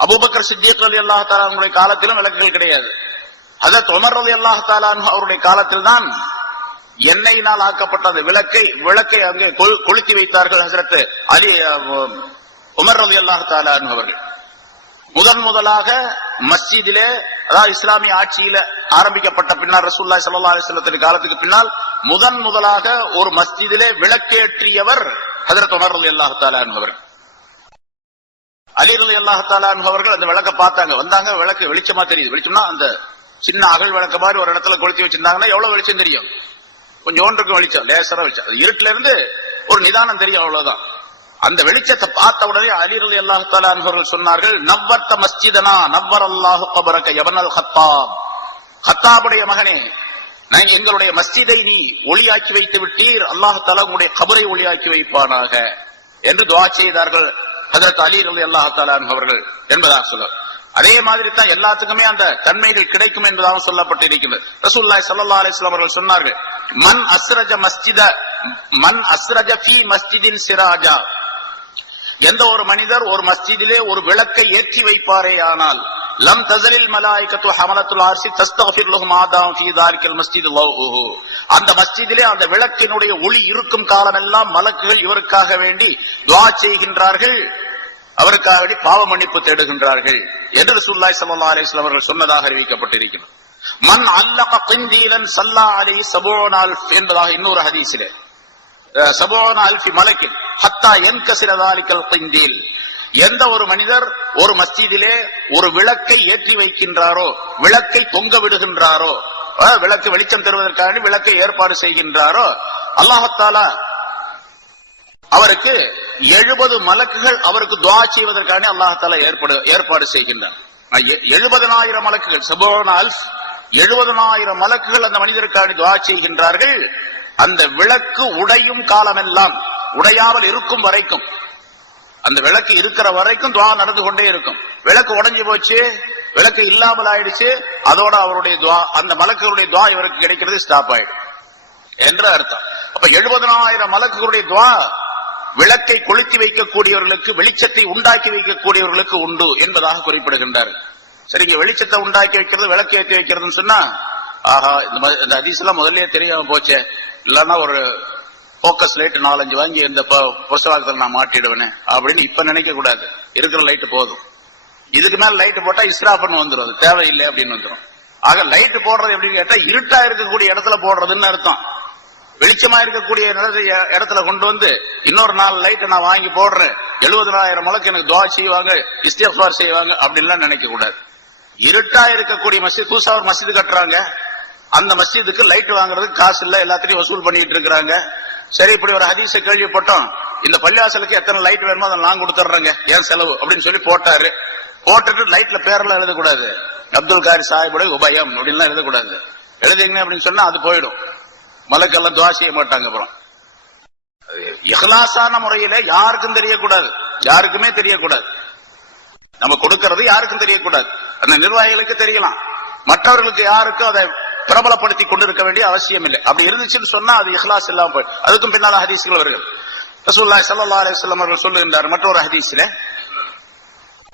அபூபக்கர் சித்திக் ரலியல்லாஹு தஆலா அவருடைய காலத்திலும் விளக்குகள் கிடையாது. ஹஜ்ரத் உமர் ரலியல்லாஹு தஆலா அவருடைய காலத்தில் தான் எண்ணெயினால் ஆக்கப்பட்ட அந்த விளக்கை அங்கே கொளுத்தி வைத்தார்கள் ஹஜ்ரத் அலி உமர் ரலியல்லாஹு தஆலா அவர்கள். முதலாக மஸ்ஜிதிலே, அதாவது இஸ்லாமிய ஆட்சியில ஆரம்பிக்கப்பட்ட பின்னால் ரசூலுல்லாஹி ஸல்லல்லாஹு அலைஹி வஸல்லம் காலத்துக்கு பின்னால் முதலாக ஒரு மஸ்ஜிதிலே விளக்கேற்றியவர் ஹஜ்ரத் உமர் ரலியல்லாஹு தஆலா அவர்கள். அலி ரலியல்லாஹு தஆலா அவர்கள் அந்த விளக்க பார்த்தாங்க, வந்தாங்க, விளக்கு வெளிச்சமா தெரியுது. வெளிச்சம்னா அந்த சின்ன அகல் விளக்கு மாதிரி ஒரு இடத்துல கொளுத்தி வச்சிருந்தாங்கன்னா எவ்வளவு வெளிச்சம் தெரியும், கொஞ்சம் வெளிச்சம், லேசரா வெளிச்சம், இருட்டுல இருந்து ஒரு நிதானம் தெரியும், அவ்வளவுதான். அந்த வெளிச்சத்தை பார்த்த உடனே அலி ரலியல்லாஹு தஆலா அவர்கள் சொன்னார்கள், நவ்வர்த மஸ்ஜிதனா நவ்வரல்லாஹு கபரக யப்னல் கத்தாப், கத்தாபுடைய மகனே, நான் எங்களுடைய மஸ்ஜிதை நீ ஒளியாக்கி வைத்து விட்டீர், அல்லாஹ் தஆலா உங்களுடைய கபரை ஒளியாக்கி வைப்பானாக என்று துஆ செய்தார்கள் ஹஜ்ரத் அலி ரலியல்லாஹு தஆலா அவர்கள் என்பதாக சொல்ல. அதே மாதிரி தான் எல்லாத்துக்குமே அந்த தன்மைகள் கிடைக்கும் என்பதாக சொல்லப்பட்டிருக்கிறது. ரசூலுல்லாஹி ஸல்லல்லாஹு அலைஹி வஸல்லம் அவர்கள் சொன்னார்கள், மன் அஸ்ரஜ ஃபீ மஸ்ஜிதின் சிராஜா, எந்த ஒரு மனிதர் ஒரு மஸ்ஜிதிலே ஒரு விளக்கை ஏற்றி வைப்பாரே ஆனால் லம் தஸலில் மலாயிகத்து ஹமலத்துல் அர்ஷி தஸ்தக்ஃபிர் லஹும் ஆதாம் ஃபீ தாலிகல் மஸ்ஜித் லவ்ஹு, அந்த மஸ்ஜிதிலே அந்த விளக்கினுடைய ஒளி இருக்கும் காலமெல்லாம் மலக்குகள் இவருக்காக வேண்டி துஆ செய்கின்றார்கள், அவருக்காக வேண்டி பாவ மன்னிப்பு தேடுகின்றார்கள் என்று ரசூலுல்லாஹி ஸல்லல்லாஹு அலைஹி வஸல்லம் அவர்கள் சொன்னதாக அறிவிக்கப்பட்டிருக்கிறது. மன் அல்லக கிந்தீலன் ஸல்லா அலைஹி 70000 என்பதாக இன்னொரு ஹதீஸிலே 70000 மலக்கின் ஹத்தா யன்கஸிர தாலிகல் கிந்தீல், எந்த ஒரு மனிதர் ஒரு மஸ்ஜிதிலே ஒரு விளக்கை ஏற்றி வைக்கின்றாரோ, விளக்கை தொங்க விடுகின்றாரோ, விளக்கு வெளிச்சம் தருவதற்காக விளக்கை ஏற்பாடு செய்கின்றாரோ, அல்லாஹ் தஆலா அவருக்கு 70 மலக்குகள் அவருக்கு துஆ செய்வதற்காக அல்லாஹ் தஆலா ஏற்பாடு செய்கின்றார். 70000 மலக்குகள், 70000 மலக்குகள் அந்த மனிதருக்காக துஆ செய்கின்றார்கள். அந்த விளக்கு உடையும் காலமெல்லாம், உடையாமல் இருக்கும் வரைக்கும், அந்த விளக்கு இருக்கிற வரைக்கும் துஆ நடந்து கொண்டே இருக்கும். விளக்கு உடைஞ்சு போச்சு, விளக்கு இல்லாமல் ஆயிடுச்சு, அதோட அவருடைய துஆ, அந்த மலக்குகளுடைய துஆ இவருக்கு கிடைக்கிறது ஸ்டாப் ஆயிடும் என்ற அர்த்தம். அப்ப 70000 மலக்குகளுடைய துஆ விளக்கை கொளுத்தி வைக்கக்கூடியவர்களுக்கு, வெளிச்சத்தை உண்டாக்கி வைக்கக்கூடியவர்களுக்கு உண்டு என்பதாக குறிப்பிடுகின்றார். சரிங்க, வெளிச்சத்தை உண்டாக்கி வைக்கிறது, விளக்கு ஏற்றி வைக்கிறதுன்னு சொன்னா, ஆஹா இந்த ஹதீஸ் எல்லாம் முதல்லயே தெரியாம போச்சே, இல்லன்னா ஒரு போக்கஸ் லைட் 4-5 வாங்கி இந்த புஸ்தகத்தில் நான் மாட்டிடுவேன் அப்படின்னு இப்ப நினைக்க கூடாது. இருக்கிற லைட் போதும், இதுக்கு மேல லைட் போட்டா இஸ்ராஃப்னு வந்துடும், அது தேவையில்லை அப்படின்னு வந்துடும். ஆக லைட் போடுறது எப்படின்னு கேட்டா இருட்டா இருக்கக்கூடிய இடத்துல போடுறதுன்னு அர்த்தம். வெளிச்சமா இருக்கக்கூடிய இடத்துல கொண்டு வந்து இன்னொரு 4 லைட் நான் வாங்கி போடுறேன், 70000 மலக்கு எனக்கு துஆ செய்வாங்க, இஸ்திக்ஃபார் செய்வாங்க அப்படின்லாம் நினைக்க கூடாது. இருட்டா இருக்கக்கூடிய மஸ்ஜித், புதுசா ஒரு மஸ்ஜித் கட்டுறாங்க, அந்த மஸ்ஜிதுக்கு லைட் வாங்குறதுக்கு காசு இல்ல, எல்லாத்தையும் வசூல் பண்ணிட்டு இருக்கிறாங்க. சரி, இப்படி ஒரு ஹதீஸை கேள்விப்பட்டோம், இந்த பள்ளிவாசலுக்கு எத்தனை லைட் வேணுமோ அதை நான் கொடுத்துட்றேங்க, ஏன் செலவு அப்படின்னு சொல்லி போட்டாரு. போட்டுட்டு லைட்ல பேரெல்லாம் எழுதக்கூடாது, அப்துல் காரி சாஹிபுடைய உபயம் அப்படின்லாம் எழுதக்கூடாது. எழுதிங்க அப்படின்னு சொன்னா அது போயிடும், மலக்கெல்லாம் துஆ செய்ய மாட்டாங்க. அப்புறம் இஹ்லாஸான முறையில யாருக்கும் தெரியக்கூடாது, யாருக்குமே தெரியக்கூடாது. நம்ம கொடுக்கிறது யாருக்கும் தெரியக்கூடாது, அந்த நிர்வாகிகளுக்கு தெரியலாம், மற்றவர்களுக்கு யாருக்கும் அதை பிரபலப்படுத்தி கொண்டிருக்க வேண்டிய அவசியம் இல்லை. அப்படி இருந்துச்சுன்னு சொன்னா அது இஹ்லாஸ் இல்லாம போய். அதுக்கும் பின்னால ஹதீஸ்கள் வருகிறது. ரசூலுல்லாஹி ஸல்லல்லாஹு அலைஹி வஸல்லம் அவர்கள் சொல்லுகின்றார் மற்றொரு ஹதீஸிலே,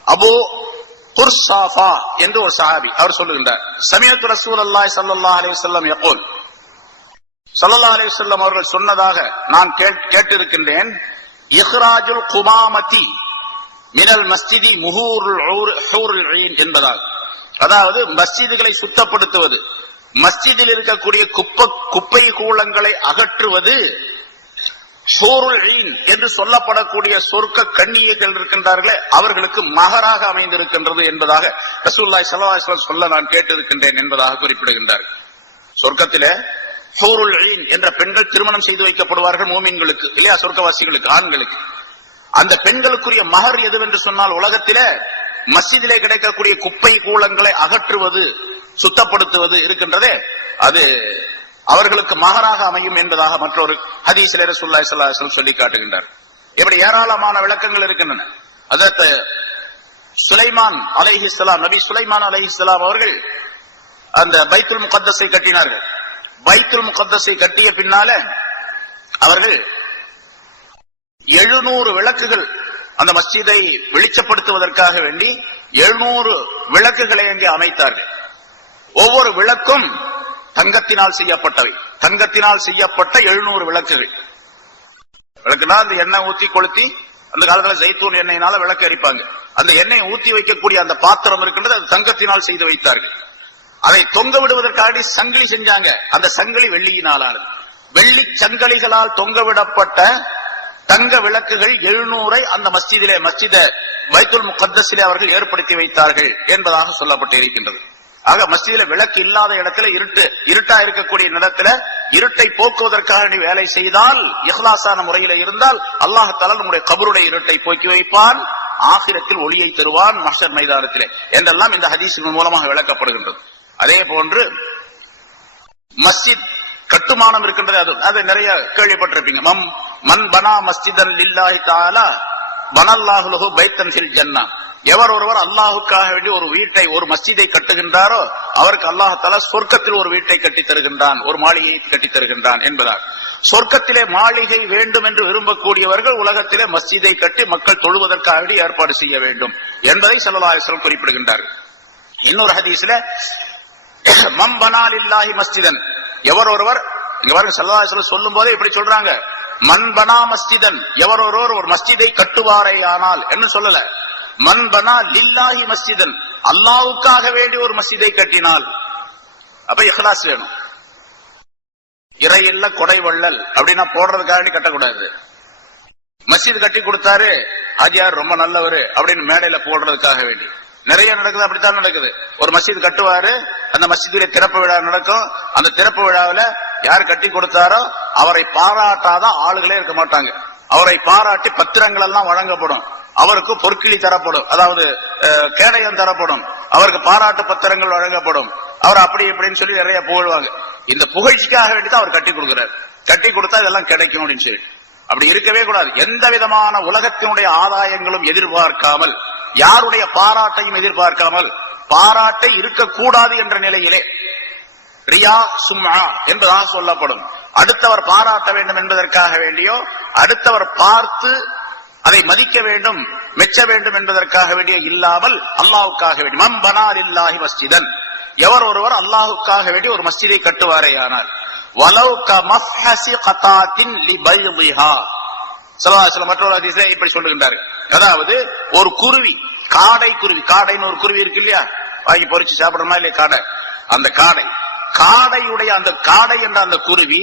அபூ குர்சாஃபா என்று ஒரு சஹாபி அவர் சொல்லுகின்றார், சமிஅத்து ரசூலுல்லாஹி ஸல்லல்லாஹு அலைஹி வஸல்லம் யகூல், ஸல்லல்லாஹு அலைஹி வஸல்லம் அவர்கள் சொன்னதாக நான் கேட்டிருக்கின்றேன், இஹ்ராஜுல் குமாமதி மினல் மஸ்ஜிதி முஹூருல் ஹூருல் ஈன் என்பதாகும். அதாவது மஸ்ஜிதுகளை சுத்தப்படுத்துவது, மஸ்ஜிதில் இருக்கக்கூடிய குப்பை கூலங்களை அகற்றுவது ஹூருல் ஈன் என்று சொல்லப்படக்கூடிய சொர்க்க கன்னியர்கள் இருக்கின்றார்களே அவர்களுக்கு மகராக அமைந்திருக்கின்றது என்பதாக ரசூலுல்லாஹி ஸல்லல்லாஹு அலைஹி வஸல்லம் சொல்ல நான் கேட்டிருக்கின்றேன் என்பதாக குறிப்பிடுகின்றார்கள். சொர்க்கத்திலே ஹூருல் ஈன் என்ற பெண்கள் திருமணம் செய்து வைக்கப்படுவார்கள் மூமின்களுக்கு, இல்லையா, சொர்க்கவாசிகளுக்கு, ஆண்களுக்கு. அந்த பெண்களுக்குரிய மகர் எதுவென்று சொன்னால் உலகத்திலே மஸ்ஜிதிலே கிடைக்கக்கூடிய குப்பை கூலங்களை அகற்றுவது, சுத்தப்படுத்துவது இருக்கின்றதே அது அவர்களுக்கு மகராக அமையும் என்பதாக மற்றொரு ஹதீஸிலே ரசூலுல்லாஹி ஸல்லல்லாஹு அலைஹி வஸல்லம் சொல்லி காட்டுகின்றார். இப்படி ஏராளமான விளக்கங்கள் இருக்கின்றன. அதற்கு சுலைமான் அலைஹிஸ்ஸலாம், நபி சுலைமான் அலைஹிஸ்ஸலாம் அவர்கள் அந்த பைத்துல் முகத்தஸை கட்டினார்கள். பைத்துல் முகத்தஸை கட்டிய பின்னால அவர்கள் 700 விளக்குகள் அந்த மஸ்ஜிதை வெளிச்சப்படுத்துவதற்காக வேண்டி 700 விளக்குகளை அங்கே அமைத்தார்கள். ஒவ்வொரு விளக்கும் தங்கத்தினால் செய்யப்பட்டவை, தங்கத்தினால் செய்யப்பட்ட 700 விளக்குகள். விளக்குனா அந்த எண்ணெய் ஊத்தி கொளுத்தி, அந்த காலத்துல ஜெய்தூன் எண்ணெயினால விளக்கு எரிப்பாங்க. அந்த எண்ணெயை ஊத்தி வைக்கக்கூடிய அந்த பாத்திரம் இருக்கின்றது, அது தங்கத்தினால் செய்து வைத்தார்கள். அதை தொங்க விடுவதற்காக சங்கிலி செஞ்சாங்க. அந்த சங்கிலி வெள்ளியினாலானது. வெள்ளி சங்கிலிகளால் தொங்கவிடப்பட்ட தங்க விளக்குகள் 700 அந்த மஸ்ஜிதிலே, மஸ்ஜித பைத்துல் முகத்தஸிலே அவர்கள் ஏற்படுத்தி வைத்தார்கள் என்பதாக சொல்லப்பட்டு இருக்கின்றது. ஆக மஸ்ஜிதில விளக்கு இல்லாத இடத்துல இருட்டா இருக்கக்கூடிய இடத்துல இருட்டை போக்குவதற்காக நீ வேலை செய்தால், இஹ்லாஸான முறையில இருந்தால் அல்லாஹ் தஆலா நம்முடைய கபருடைய இருட்டை போக்கி வைப்பான், ஆகிரத்தில் ஒளியை தருவான் மஹ்ஷர் மைதானத்திலே என்றெல்லாம் இந்த ஹதீஸின் மூலமாக விளக்கப்படுகின்றது. அதே போன்று மஸ்ஜித் கட்டுமானம் இருக்கின்றது, அது நிறைய கேள்விப்பட்டிருப்பீங்க. மன் பனா மஸ்ஜிதன் லில்லாஹி தஆலா பனல்லாஹு லஹு பைத்தன் ஃபில் ஜன்னah. எவர் ஒருவர் அல்லாஹுக்காக வேண்டி ஒரு வீட்டை, ஒரு மஸ்ஜிதை கட்டுகின்றாரோ அவருக்கு அல்லாஹ் தஆலா சொர்க்கத்தில் ஒரு வீட்டை கட்டி தருகின்றான், ஒரு மாளிகையை கட்டி தருகின்றான் என்பதால் சொர்க்கத்திலே மாளிகை வேண்டும் என்று விரும்பக்கூடியவர்கள் உலகத்திலே மஸ்ஜிதை கட்டி மக்கள் தொழுவதற்காக வேண்டி ஏற்பாடு செய்ய வேண்டும் என்பதை ஸல்லல்லாஹு அலைஹி வஸல்லம் குறிப்பிடுகின்றார்கள். இன்னொரு ஹதீஸ்ல மன் பனா லில்லாஹி மஸ்ஜிதன், எவர் ஒருவர், இங்க பாருங்க ஸல்லல்லாஹு அலைஹி வஸல்லம் சொல்லும் போதே இப்படி சொல்றாங்க, மன் பனா மஸ்ஜிதன், எவர் ஒருவர் ஒரு மஸ்ஜிதை கட்டுவாரேயானால் என்ன சொல்லல, மன் பனா லில்லாஹி மஸ்ஜிதன், அல்லாஹ்வுக்காக வேண்டி ஒரு மஸ்ஜிதை கட்டினால். அப்ப இஹ்லாஸ் வேணும். இறையில்ல கொடை வள்ளல் அப்படின்னா போடுறதுக்காக கட்டக்கூடாது. மஸ்ஜித் கட்டி கொடுத்தாரு ஆஜியார் ரொம்ப நல்லவரு அப்படின்னு மேடையில போடுறதுக்காக வேண்டி நிறைய நடக்குது. அப்படித்தான் நடக்குது. ஒரு மஸ்ஜித் கட்டுவாரு, அந்த மஸ்ஜிதிலே திறப்பு விழா நடக்கும். அந்த திறப்பு விழாவில் யார் கட்டி கொடுத்தாரோ அவரை பாராட்டாதான் ஆளுகளே இருக்க மாட்டாங்க. அவரை பாராட்டி பத்திரங்கள் எல்லாம் வழங்கப்படும், அவருக்கு பொற்கிளி தரப்படும், அதாவது கேடயம் தரப்படும், அவருக்கு பாராட்டு பத்திரங்கள் வழங்கப்படும், அவர் அப்படி இப்படின்னு சொல்லி நிறைய புகழ்வாங்க. இந்த புகழ்ச்சிக்காக வேண்டிதான் அவர் கட்டி கொடுக்கிறார். கட்டி கொடுத்தா இதெல்லாம் கிடைக்கும் அப்படின்னு சொல்லி அப்படி இருக்கவே கூடாது. எந்த விதமான உலகத்தினுடைய ஆதாயங்களும் எதிர்பார்க்காமல், யாருடைய பாராட்டையும் எதிர்பார்க்காமல், பாராட்டை இருக்கக்கூடாது என்ற நிலையிலே ரியா சும்ஆ என்பதாக சொல்லப்படும். அடுத்தவர் பாராட்ட வேண்டும் என்பதற்காக வேண்டியோ, அடுத்தவர் பார்த்து அதை மதிக்க வேண்டும், மெச்ச வேண்டும் என்பதற்காக வேண்டிய இல்லாமல் அல்லாஹ்வுக்காக வேண்டி, மன் பனா லில்லாஹி மஸ்ஜிதன், எவர் ஒருவர் அல்லாஹ்வுக்காக வேண்டி ஒரு மஸ்ஜிதை கட்டுவாரேயானால், வலவ் கமஃஹஸி கதாத்தின் லிபைதிஹா, ஸல்லல்லாஹு அலைஹி வஸல்லம் மற்றொரு ஹதீஸிலே இப்படி சொல்லுகின்றார்கள். அதாவது ஒரு குருவி, காடை குருவி, காடைன்னு ஒரு குருவி இருக்கு இல்லையா, வாங்கி பொரிச்சு சாப்பிடுறோமா இல்லையா காடை, அந்த காடையுடைய அந்த காடை என்ற அந்த குருவி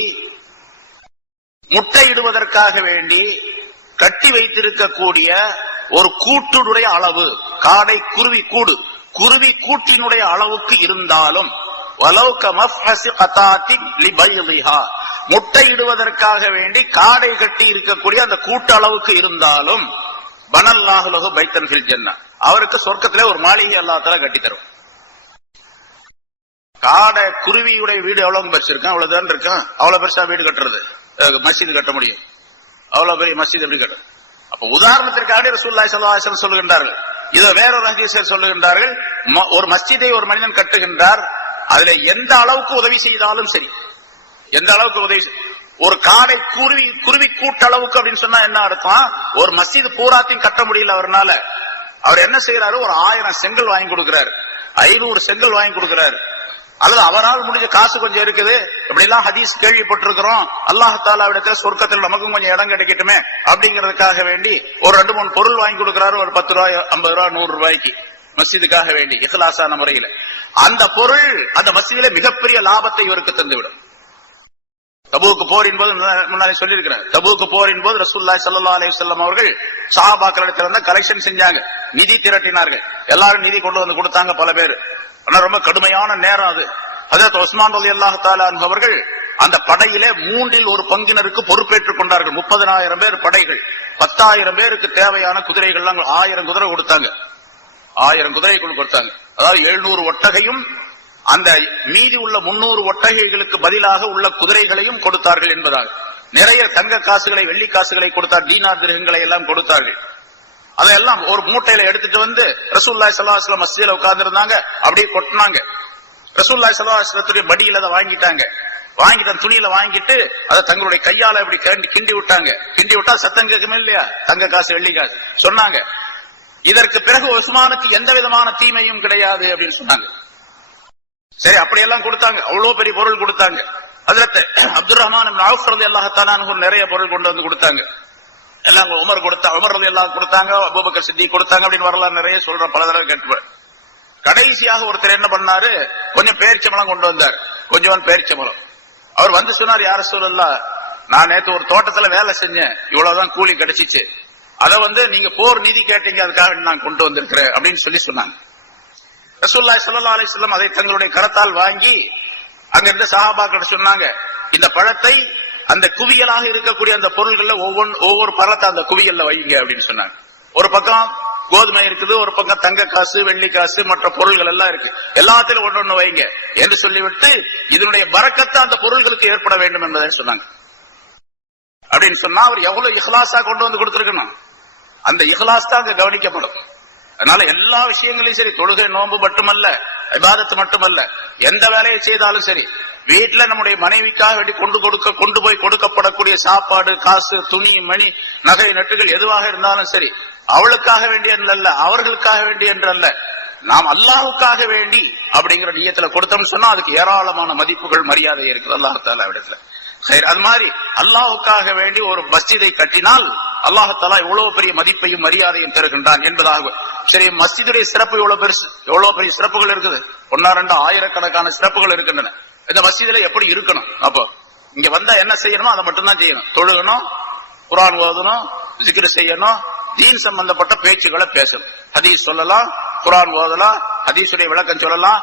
முட்டையிடுவதற்காக வேண்டி கட்டி வைத்திருக்கக்கூடிய ஒரு கூட்டினுடைய அளவு, காடை குருவி கூடு, குருவி கூட்டினுடைய அளவுக்கு இருந்தாலும், வலவ் கமஃஹஸி கதாத்தின் லிபைதிஹா, முட்டையிடுவதற்காக வேண்டி காடை கட்டி இருக்கக்கூடிய அந்த கூட்டு அளவுக்கு இருந்தாலும், பனல்லாஹு லஹு பைத்தன் ஃபில் ஜன்னah, அவருக்கு சொர்க்கத்திலே ஒரு மாளிகை அல்லாஹ் தஆலா கட்டி தரும். காடை குருவியுடைய வீடு எவ்வளவு பெருசு இருக்கும், அவ்வளவுதான் இருக்கும். அவ்வளவு பெருசா வீடு கட்டுறது, மஸ்ஜித் கட்ட முடியும்? அவ்வளவு பெரிய மஸ்ஜித் எப்படி கட்டும்? அப்ப உதாரணத்திற்காக ரசூலுல்லாஹி ஸல்லல்லாஹு அலைஹி வஸல்லம் சொல்லுகின்றார்கள். இதை வேறொரு ஹதீஸில் சொல்லுகின்றார்கள், ஒரு மஸ்ஜிதை ஒரு மனிதன் கட்டுகின்றார், அதுல எந்த அளவுக்கு உதவி செய்தாலும் சரி, எந்த அளவுக்கு உதவி, ஒரு காடை குருவி கூட்டளவுக்கு அப்படின்னு சொன்னா என்ன அர்த்தம், ஒரு மஸ்ஜித் பூராத்தையும் கட்ட முடியல அவர்னால, அவர் என்ன செய்யறாரு, ஒரு 1000 செங்கல் வாங்கி கொடுக்கிறார், 500 செங்கல் வாங்கி கொடுக்கிறார், அல்லது அவரால் முடிஞ்ச காசு கொஞ்சம் இருக்குது, இப்படி எல்லாம் ஹதீஸ் கேள்விப்பட்டிருக்கிறோம், அல்லாஹ் தஆலாவிடத்துல சொர்க்கத்தில் நமக்கும் கொஞ்சம் இடம் கிடைக்கட்டுமே அப்படிங்கறதுக்காக வேண்டி ஒரு 2-3 பொருள் வாங்கி கொடுக்கிறாரு, ஒரு 10 ரூபாய் 50 ரூபாய் 100 ரூபாய்க்கு மஸ்ஜிதுக்காக வேண்டி இஹ்லாஸான முறையில. அந்த பொருள் அந்த மஸ்ஜிதிலே மிகப்பெரிய லாபத்தை இவருக்கு தந்துவிடும். தபூக் போர் என்பது முன்னாலே சொல்லியிருக்கிறார். தபூக் போர் என்பது ரசூலுல்லாஹி ஸல்லல்லாஹு அலைஹி வஸல்லம் அவர்கள் சஹாபாக்களிடத்திலிருந்து கலெக்ஷன் செஞ்சாங்க, நிதி திரட்டினார்கள். எல்லாரும் நிதி கொண்டு வந்து கொடுத்தாங்க பல பேர். ஆனா ரொம்ப கடுமையான நேரம் அது. ஹஜ்ரத் உஸ்மான் ரலியல்லாஹு தஆலா அன்ஹு அவர்கள் அந்த படையிலே 1/3 பங்கினருக்கு பொறுப்பேற்றுக் கொண்டார்கள். 30,000 பேர் படைகள், 10,000 பேருக்கு தேவையான குதிரைகள்லாம் 1000 குதிரை கொடுத்தாங்க. 1000 குதிரைகள் கொடுத்தாங்க. அதாவது 700 ஒட்டகையும் அந்த மீதி உள்ள 300 ஒட்டகைகளுக்கு பதிலாக உள்ள குதிரைகளையும் கொடுத்தார்கள் என்பதாக. நிறைய தங்க காசுகளை வெள்ளி காசுகளை கொடுத்தார், தீனார் திரகங்களை எல்லாம் கொடுத்தார்கள். அதையெல்லாம் ஒரு மூட்டையில எடுத்துட்டு வந்து ரசூலுல்லாஹி ஸல்லல்லாஹு அலைஹி வஸல்லம் மஸ்ஜிதில உட்கார்ந்து இருந்தாங்க, அப்படியே கொட்டினாங்க. ரசூலுல்லாஹி ஸல்லல்லாஹு அலைஹி வஸல்லம் மடியில அதை வாங்கிட்டாங்க. வாங்கிட்ட துணியில வாங்கிட்டு அதை தங்களுடைய கையால இப்படி கிண்டி விட்டாங்க. கிண்டி விட்டா சத்தம் கேட்குமே இல்லையா, தங்க காசு வெள்ளி காசு. சொன்னாங்க, இதற்கு பிறகு உஸ்மானுக்கு எந்த விதமான தீமையும் கிடையாது அப்படின்னு சொன்னாங்க. சரி, அப்படியெல்லாம் கொடுத்தாங்க. அவ்வளவு பெரிய பொருள் கொடுத்தாங்க. ஹஜ்ரத் அப்துர் ரஹ்மான் இப்னு அவ்ஃப் ரலியல்லாஹு தஆலா அன்ஹு நிறைய பொருள் கொண்டு வந்து கொடுத்தாங்க. எல்லாம் உமர் ரலியல்லாஹு கொடுத்தாங்க, அபூபக்கர் சித்திக் கொடுத்தாங்க அப்படின்னு வரலாறு நிறைய சொல்ற, பல தடவை கேட்பேன். கடைசியாக ஒருத்தர் என்ன பண்ணாரு, கொஞ்சம் பேரிச்சம்பழம் கொண்டு வந்தார், கொஞ்சம் பேரிச்சம்பழம். அவர் வந்து சொன்னார், யா ரசூலல்லாஹ், நான் நேற்று ஒரு தோட்டத்துல வேலை செஞ்சேன், இவ்வளவுதான் கூலி கிடைச்சிச்சு, அதை நீங்க போர் நிதி கேட்டீங்க, அதுக்காக நான் கொண்டு வந்திருக்கிறேன் அப்படின்னு சொன்னாங்க. ரசூலுல்லாஹி ஸல்லல்லாஹு அலைஹி வஸல்லம் அதை தங்களுடைய கரத்தால் வாங்கி அங்க இருந்த சஹாபாக்கள் சொன்னாங்க, இந்த பழத்தை அந்த குவியலாக இருக்கக்கூடிய அந்த பொருள்கள்ல ஒவ்வொரு பழத்தை அந்த குவியல்ல வைங்க அப்படின்னு சொன்னாங்க. ஒரு பக்கம் கோதுமை இருக்குது, ஒரு பக்கம் தங்க காசு வெள்ளி காசு மற்ற பொருள்கள் எல்லாம் இருக்கு, எல்லாத்திலும் ஒன்று வைங்க என்று சொல்லிவிட்டு இதனுடைய பரக்கத்தை அந்த பொருள்களுக்கு ஏற்பட வேண்டும் என்பதை சொன்னாங்க. அப்படின்னு சொன்னா அவர் எவ்வளவு இஹ்லாஸா கொண்டு வந்து கொடுத்திருக்கணும், அந்த இஹ்லாஸ் தான் அங்க கவனிக்கப்படும். அதனால எல்லா விஷயங்களையும் சரி, தொழுகை நோன்பு மட்டுமல்ல, இபாதத்து மட்டுமல்ல, எந்த வேலையை செய்தாலும் சரி, வீட்டுல நம்முடைய மனைவிக்காக வேண்டி கொண்டு போய் கொடுக்கப்படக்கூடிய சாப்பாடு, காசு, துணி, மணி, நகை, நட்டுகள் எதுவாக இருந்தாலும் சரி, அவளுக்காக வேண்டிய அல்ல, அவர்களுக்காக வேண்டிய என்று அல்ல, நாம் அல்லாஹ்வுக்காக வேண்டி அப்படிங்கிற நியத்துல கொடுத்தோம்னு சொன்னா அதுக்கு ஏராளமான மதிப்புகள் மரியாதை இருக்குது அல்லாஹ் தஆலா இடத்துல. அது மாதிரி அல்லாஹ்வுக்காக வேண்டி ஒரு மஸ்ஜிதை கட்டினால் அல்லாஹ் தஆலா எவ்வளவு பெரிய மதிப்பையும் மரியாதையும் தருகின்றான் என்பதாக. சரி, மஸ்ஜிதுடைய சிறப்பு எவ்வளவு பெருசு, எவ்வளவு பெரிய சிறப்புகள் இருக்குது, 1-2 ஆயிரக்கணக்கான சிறப்புகள் இருக்கின்றன. இந்த மஸ்ஜிதுல எப்படி இருக்கணும், அப்போ இங்க வந்தா என்ன செய்யணுமோ அதை மட்டும்தான் செய்யணும். தொழுகணும், குர்ஆன் ஓதணும், ஜிக்ர் செய்யணும், தீன் சம்பந்தப்பட்ட பேச்சுக்களை பேசணும். ஹதீஸ் சொல்லலாம், குர்ஆன் ஓதலாம், ஹதீஸுடைய விளக்கம் சொல்லலாம்,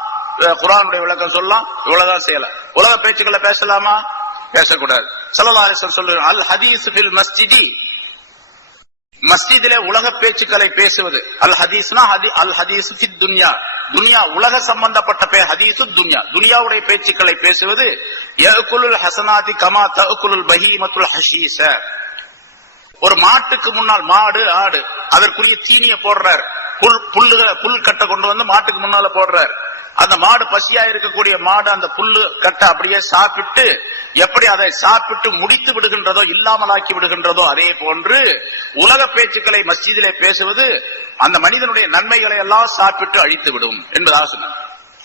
குர்ஆனுடைய விளக்கம் சொல்லலாம், இவ்வளவுதான் செய்யலாம். உலக பேச்சுக்களை பேசலாமா? பேசக்கூடாது. ஸல்லல்லாஹு அலைஹி வஸல்லம் சொல்றாங்க, அல் ஹதீஸ் ஃபில் மஸ்ஜிதி, மஸ்ஜிதிலே உலக பேச்சுக்களை பேசுவது. அல் ஹதீஸ்னா அல் ஹதீஸ் ஃபித் துன்யா, துன்யா உலக சம்பந்தப்பட்ட ஹதீஸ் துன்யா, துன்யாவுடைய பேச்சுக்களை பேசுவது. யஅகுலுல் ஹஸனாதி கமா தஅகுலுல் பஹீமத்துல் ஹஷீஸ, ஒரு மாட்டுக்கு முன்னால் மாடு ஆடு அதற்குரிய தீனிய போடுறார், புல் கட்டை கொண்டு வந்து மாட்டுக்கு முன்னால போடுறார். அந்த மாடு பசியா இருக்கக்கூடிய மாடு அந்த புல்லு கட்டை அப்படியே சாப்பிட்டு எப்படி அதை சாப்பிட்டு முடித்து விடுகின்றதோ, இல்லாமலாக்கி விடுகின்றதோ, அதே போன்று உலக பேச்சுக்களை மஸ்ஜிதிலே பேசுவது அந்த மனிதனுடைய நன்மைகளை எல்லாம் சாப்பிட்டு அழித்து விடும் என்பதாக சொன்னார்.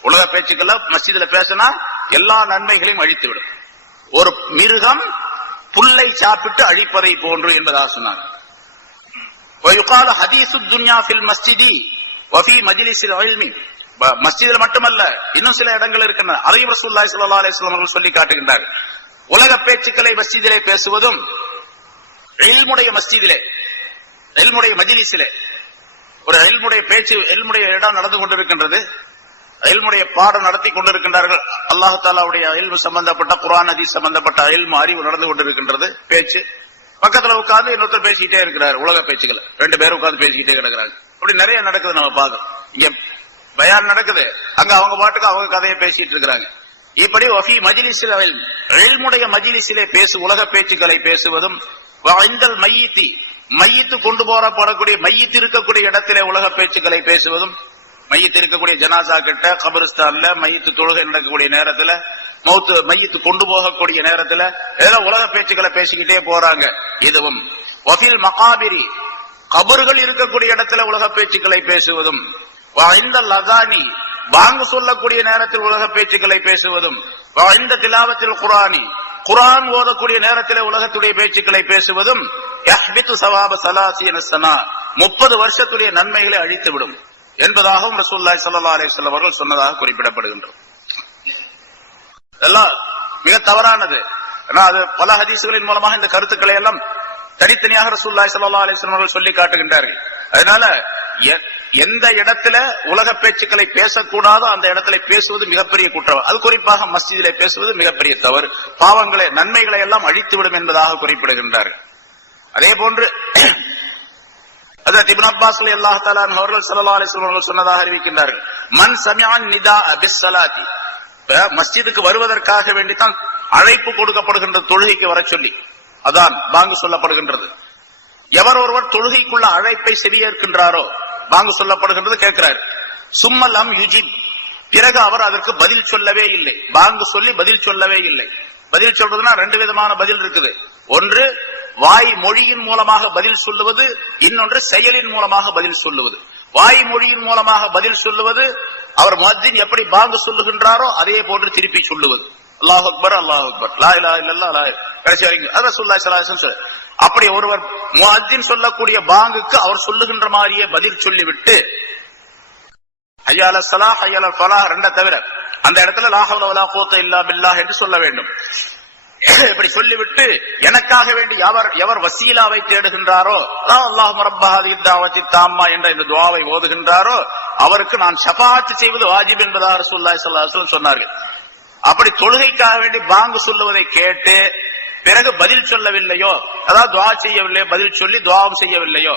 உலக பேச்சுக்களை மஸ்ஜிதில பேசினா எல்லா நன்மைகளையும் அழித்து விடும். ஒரு மிருகம் புல்லை சாப்பிட்டு அழிப்பதை போன்று என்பதாக சொன்னார். மஸ்ஜிதில் மட்டுமல்ல, இன்னும் சில இடங்கள் இருக்கின்றன, அதையும் ரசூலுல்லாஹி ஸல்லல்லாஹு அலைஹி வஸல்லம் அவர்கள் சொல்லி காட்டுகின்றார்கள். உலக பேச்சுக்களை மஸ்ஜிதிலே பேசுவதும், இல்முடைய மஸ்ஜிதிலே, இல்முடைய மஜ்லிஸிலே, ஒரு இல்முடைய பேச்சு, இல்முடைய இடம் நடந்து கொண்டிருக்கின்றது, இல்முடைய பாடம் நடத்தி கொண்டிருக்கின்றார்கள், அல்லாஹ் தஆலாவுடைய இல்மு சம்பந்தப்பட்ட குர்ஆன் ஹதீஸ் சம்பந்தப்பட்ட இல்மு அறிவு நடந்து கொண்டிருக்கின்றது, பேச்சு. பக்கத்துல உட்கார்ந்து இன்னொருத்தர் பேசிக்கிட்டே இருக்கிறார், உலக பேச்சுக்கள் 2 பேரும் உட்கார்ந்து பேசிக்கிட்டே கிடக்குறாங்க. அப்படி நிறைய நடக்குது, நம்ம பார்க்கணும். இங்க பயான் நடக்குது, அங்க அவங்க பாட்டுக்கு அவங்க கதையை பேசிட்டு இருக்கிறாங்க. இப்படி வஃபி மஜ்லிஸில் இல்முடைய மஜ்லிஸிலே உலக பேச்சுக்களை பேசுவதும், வஇந்தல் மையித்தி, மையித்து கொண்டு போறப்படக்கூடிய மையித்து இருக்கக்கூடிய இடத்திலே உலக பேச்சுக்களை பேசுவதும், மையத்து இருக்கக்கூடிய ஜனாசா கிட்ட, கபரிஸ்தான்ல மையத்து தொழுகை நடக்கக்கூடிய நேரத்துல, மையத்து கொண்டு போகக்கூடிய நேரத்துல ஏதோ உலக பேச்சுக்களை பேசிக்கிட்டே போறாங்க. இதுவும் வஃபில் மகாபிரி, கபர்கள் இருக்கக்கூடிய இடத்துல உலக பேச்சுக்களை பேசுவதும், இந்த லகானி, வாங்க சொல்லக்கூடிய நேரத்தில் உலக பேச்சுக்களை பேசுவதும், இந்த திலாவத்தில் குரானி குரான் ஓதக்கூடிய நேரத்தில் உலகத்துடைய பேச்சுக்களை பேசுவதும் 30 வருஷத்துடைய நன்மைகளை அழித்துவிடும் என்பதாகவும் ரசூலுல்லாஹி ஸல்லல்லாஹு அலைஹி வஸல்லம் அவர்கள் சொன்னதாக குறிப்பிடப்படுகின்றது. எல்லாம் மிக தவறானது. அது பல ஹதீசுகளின் மூலமாக இந்த கருத்துக்களை எல்லாம் தனித்தனியாக ரசூலுல்லாஹி ஸல்லல்லாஹு அலைஹி வஸல்லம் அவர்கள் சொல்லி காட்டுகின்றார்கள். அதனால எந்த இடத்துல உலக பேச்சுக்களை பேசக்கூடாதோ அந்த இடத்துல பேசுவது மிகப்பெரிய குற்றம். அது குறிப்பாக மஸ்ஜிதிலே பேசுவது மிகப்பெரிய தவறு. பாவங்களை நன்மைகளை எல்லாம் அழித்துவிடும் என்பதாக குறிப்பிடுகின்றார்கள். அதே போன்று ஹஜ்ரத் இப்னு அப்பாஸ் ரலியல்லாஹு தஆலா அன்ஹு அவர்கள் ஸல்லல்லாஹு அலைஹி வஸல்லம் அவர்கள் சொன்னதாக அறிவிக்கின்றார்கள், மன் சமிஅன் நிதா பிஸ்ஸலாத்தி, மஸ்ஜிதுக்கு வருவதற்காக வேண்டித்தான் அழைப்பு கொடுக்கப்படுகின்றது, தொழுகைக்கு வர சொல்லி அதான் பாங்கு சொல்லப்படுகின்றது. எவர் ஒருவர் தொழுகைக்குள்ள அழைப்பை செவியேற்கின்றாரோ, பாங்கு சொல்லப்படுகின்றது கேட்கிறார், சும்மலம் யுஜிப், பிறகு அவர் அதற்கு பதில் சொல்லவே இல்லை, பாங்கு சொல்லி பதில் சொல்லவே இல்லை. பதில் சொல்றதுன்னா ரெண்டு விதமான பதில் இருக்குது. ஒன்று வாய் மொழியின் மூலமாக பதில் சொல்லுவது, இன்னொன்று செயலின் மூலமாக பதில் சொல்லுவது. வாய் மொழியின் மூலமாக பதில் சொல்லுவது, அவர் முஅத்தின் எப்படி பாங்கு சொல்லுகின்றாரோ அதே போன்று திருப்பி சொல்லுவது, அல்லாஹ் அக்பர் அல்லாஹ் அக்பர் லா இலாஹா இல்லல்லாஹ் கடைசி வரைக்கும். அது ரசூலுல்லாஹி ஸல்லல்லாஹு அலைஹி வஸல்லம். அப்படி ஒருவர் முஅத்தின் சொல்லக்கூடிய பாங்குக்கு அவர் சொல்லுகின்ற மாதிரியே பதில் சொல்லிவிட்டு ஹய்யா அலஸ் ஸலாஹ் ஹய்யா அலல் ஃபலாஹ் ரெண்ட தவிர அந்த இடத்துல லா ஹவ்ல வலா குவத்த இல்லா பில்லாஹ் என்று சொல்ல வேண்டும். இப்படி சொல்லிவிட்டு எனக்காக வேண்டி எவர் வசீலாவை தேடுகின்றாரோ, அல்லாஹும்ம ரப்ப ஹாதிஹி தாவத்தி தாம்மா என்ற இந்த துஆவை ஓதுகின்றாரோ அவருக்கு நான் ஷஃபாஅத் செய்வது வாஜிப் என்பதாக ரசூலுல்லாஹி ஸல்லல்லாஹு அலைஹி வஸல்லம் சொன்னார்கள். அப்படி தொழுகைக்காக வேண்டி பாங்கு சொல்லுவதை கேட்டு பிறகு பதில் சொல்லவில்லையோ, அதாவது துஆ செய்யவில்லையோ, பதில் சொல்லி துஆவும் செய்யவில்லையோ,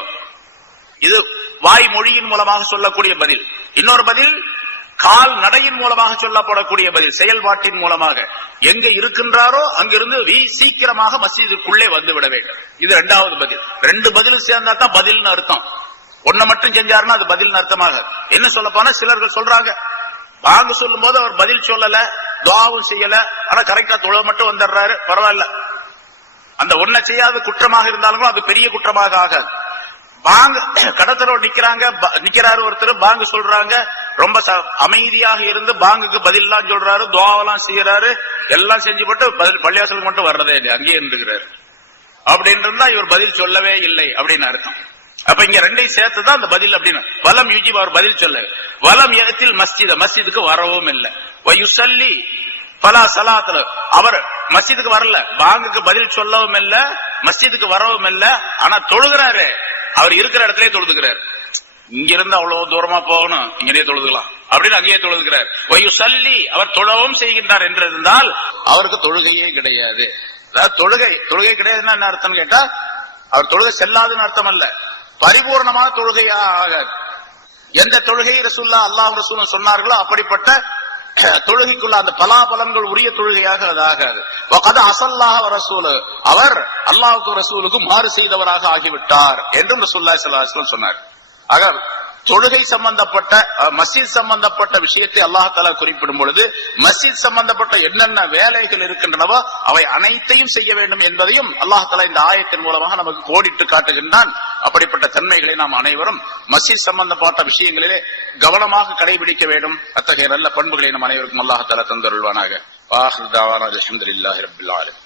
இது வாய் மொழியின் மூலமாக சொல்லக்கூடிய பதில். இன்னொரு பதில் கால் நடையின் மூலமாக சொல்லப்படக்கூடிய பதில், செயல்பாட்டின் மூலமாக எங்க இருக்கின்றாரோ அங்கிருந்து சீக்கிரமாக மஸ்ஜிதுக்குள்ளே வந்து விட வேண்டும். இது இரண்டாவது பதில். ரெண்டு பதில் சேர்ந்தா தான் பதில்னு அர்த்தம். ஒன்ன மட்டும் செஞ்சாருன்னா அது பதில்னு அர்த்தமாக. என்ன சொல்ல போனா சிலர்கள் சொல்றாங்க, பாங்கு சொல்லும் போது அவர் பதில் சொல்லல, துஆவும் செய்யல, ஆனா கரெக்டா தொழ மட்டும் வந்துடுறாரு, பரவாயில்ல. அந்த ஒன்ன செய்யாத குற்றமாக இருந்தாலும் அது பெரிய குற்றமாக ஆகாது. பாங்கு கடத்தலோடு நிக்கிறாரு ஒருத்தர், பாங்கு சொல்றாங்க, ரொம்ப அமைதியாக இருந்து பாங்குக்கு பதில் எல்லாம் சொல்றாரு, துஆவெல்லாம் செய்யறாரு, எல்லாம் செஞ்சு போட்டு பள்ளியாசலுக்கு மட்டும் வர்றதே இல்லை, அங்கேயே இருந்துக்கிறாரு. அப்படின்னு இருந்தா இவர் பதில் சொல்லவே இல்லை அப்படின்னு அர்த்தம். அப்ப இங்க ரெண்டையும் சேர்த்துதான் அந்த பதில் அப்படின்னு. வலம் யுஜிப், அவர் பதில் சொல்ல, வலம் யத்தில் மஸ்ஜிதுக்கு வரவும் இல்லை. யுஸல்லி ஃபலா ஸலாத்துல, அவர் மஸ்ஜிதுக்கு வரல, பாங்குக்கு பதில் சொல்லவும் இல்ல, மஸ்ஜிதுக்கு வரவும் இல்ல, ஆனா தொழுகிறாரு, அவர் இருக்கிற இடத்திலே தொழுதுகிறார். இங்க இருந்து அவ்வளவு தூரமா போகணும், இங்கே தொழுதுக்கலாம் அப்படின்னு அங்கேயே தொழுதுகிறார். யுஸல்லி, அவர் தொழவும் செய்கின்றார் என்று இருந்தால் அவருக்கு தொழுகையே கிடையாது. தொழுகை கிடையாதுன்னா என்ன அர்த்தம் கேட்டா, அவர் தொழுகை செல்லாதுன்னு அர்த்தம் அல்ல, பரிபூர்ணமான தொழுகையாக எந்த தொழுகை ரசூலுல்லாஹ் அல்லாஹ் ரசூலும் சொன்னார்களோ அப்படிப்பட்ட தொழுகைக்குள்ள அந்த பலாபலன்கள் உரிய தொழுகையாக அது ஆகாது. அசல்லாஹ் ரசூல், அவர் அல்லாஹ்வுக்கு ரசூலுக்கு மாறு செய்தவராக ஆகிவிட்டார் என்றும் ரசூலுல்லாஹி ஸல்லல்லாஹு அலைஹி வஸல்லம் சொன்னார். ஆக தொழுகை சம்பந்தப்பட்ட மஸ்ஜித் சம்பந்தப்பட்ட விஷயத்தை அல்லாஹ் தஆலா குறிப்பிடும் பொழுது மஸ்ஜித் சம்பந்தப்பட்ட என்னென்ன வேலைகள் இருக்கின்றனவோ அவை அனைத்தையும் செய்ய வேண்டும் என்பதையும் அல்லாஹ் தஆலா இந்த ஆயத்தின் மூலமாக நமக்கு கோடிட்டு காட்டுகின்றான். அப்படிப்பட்ட தன்மைகளை நாம் அனைவரும் மஸ்ஜித் சம்பந்தப்பட்ட விஷயங்களிலே கவனமாக கடைபிடிக்க வேண்டும். அத்தகைய நல்ல பண்புகளை நம் அனைவருக்கும் அல்லாஹ் தஆலா தந்தருள்வானாக. வாஹிர் தஅவானா அல்ஹம்துலில்லாஹி ரப்பில் ஆலமீன்.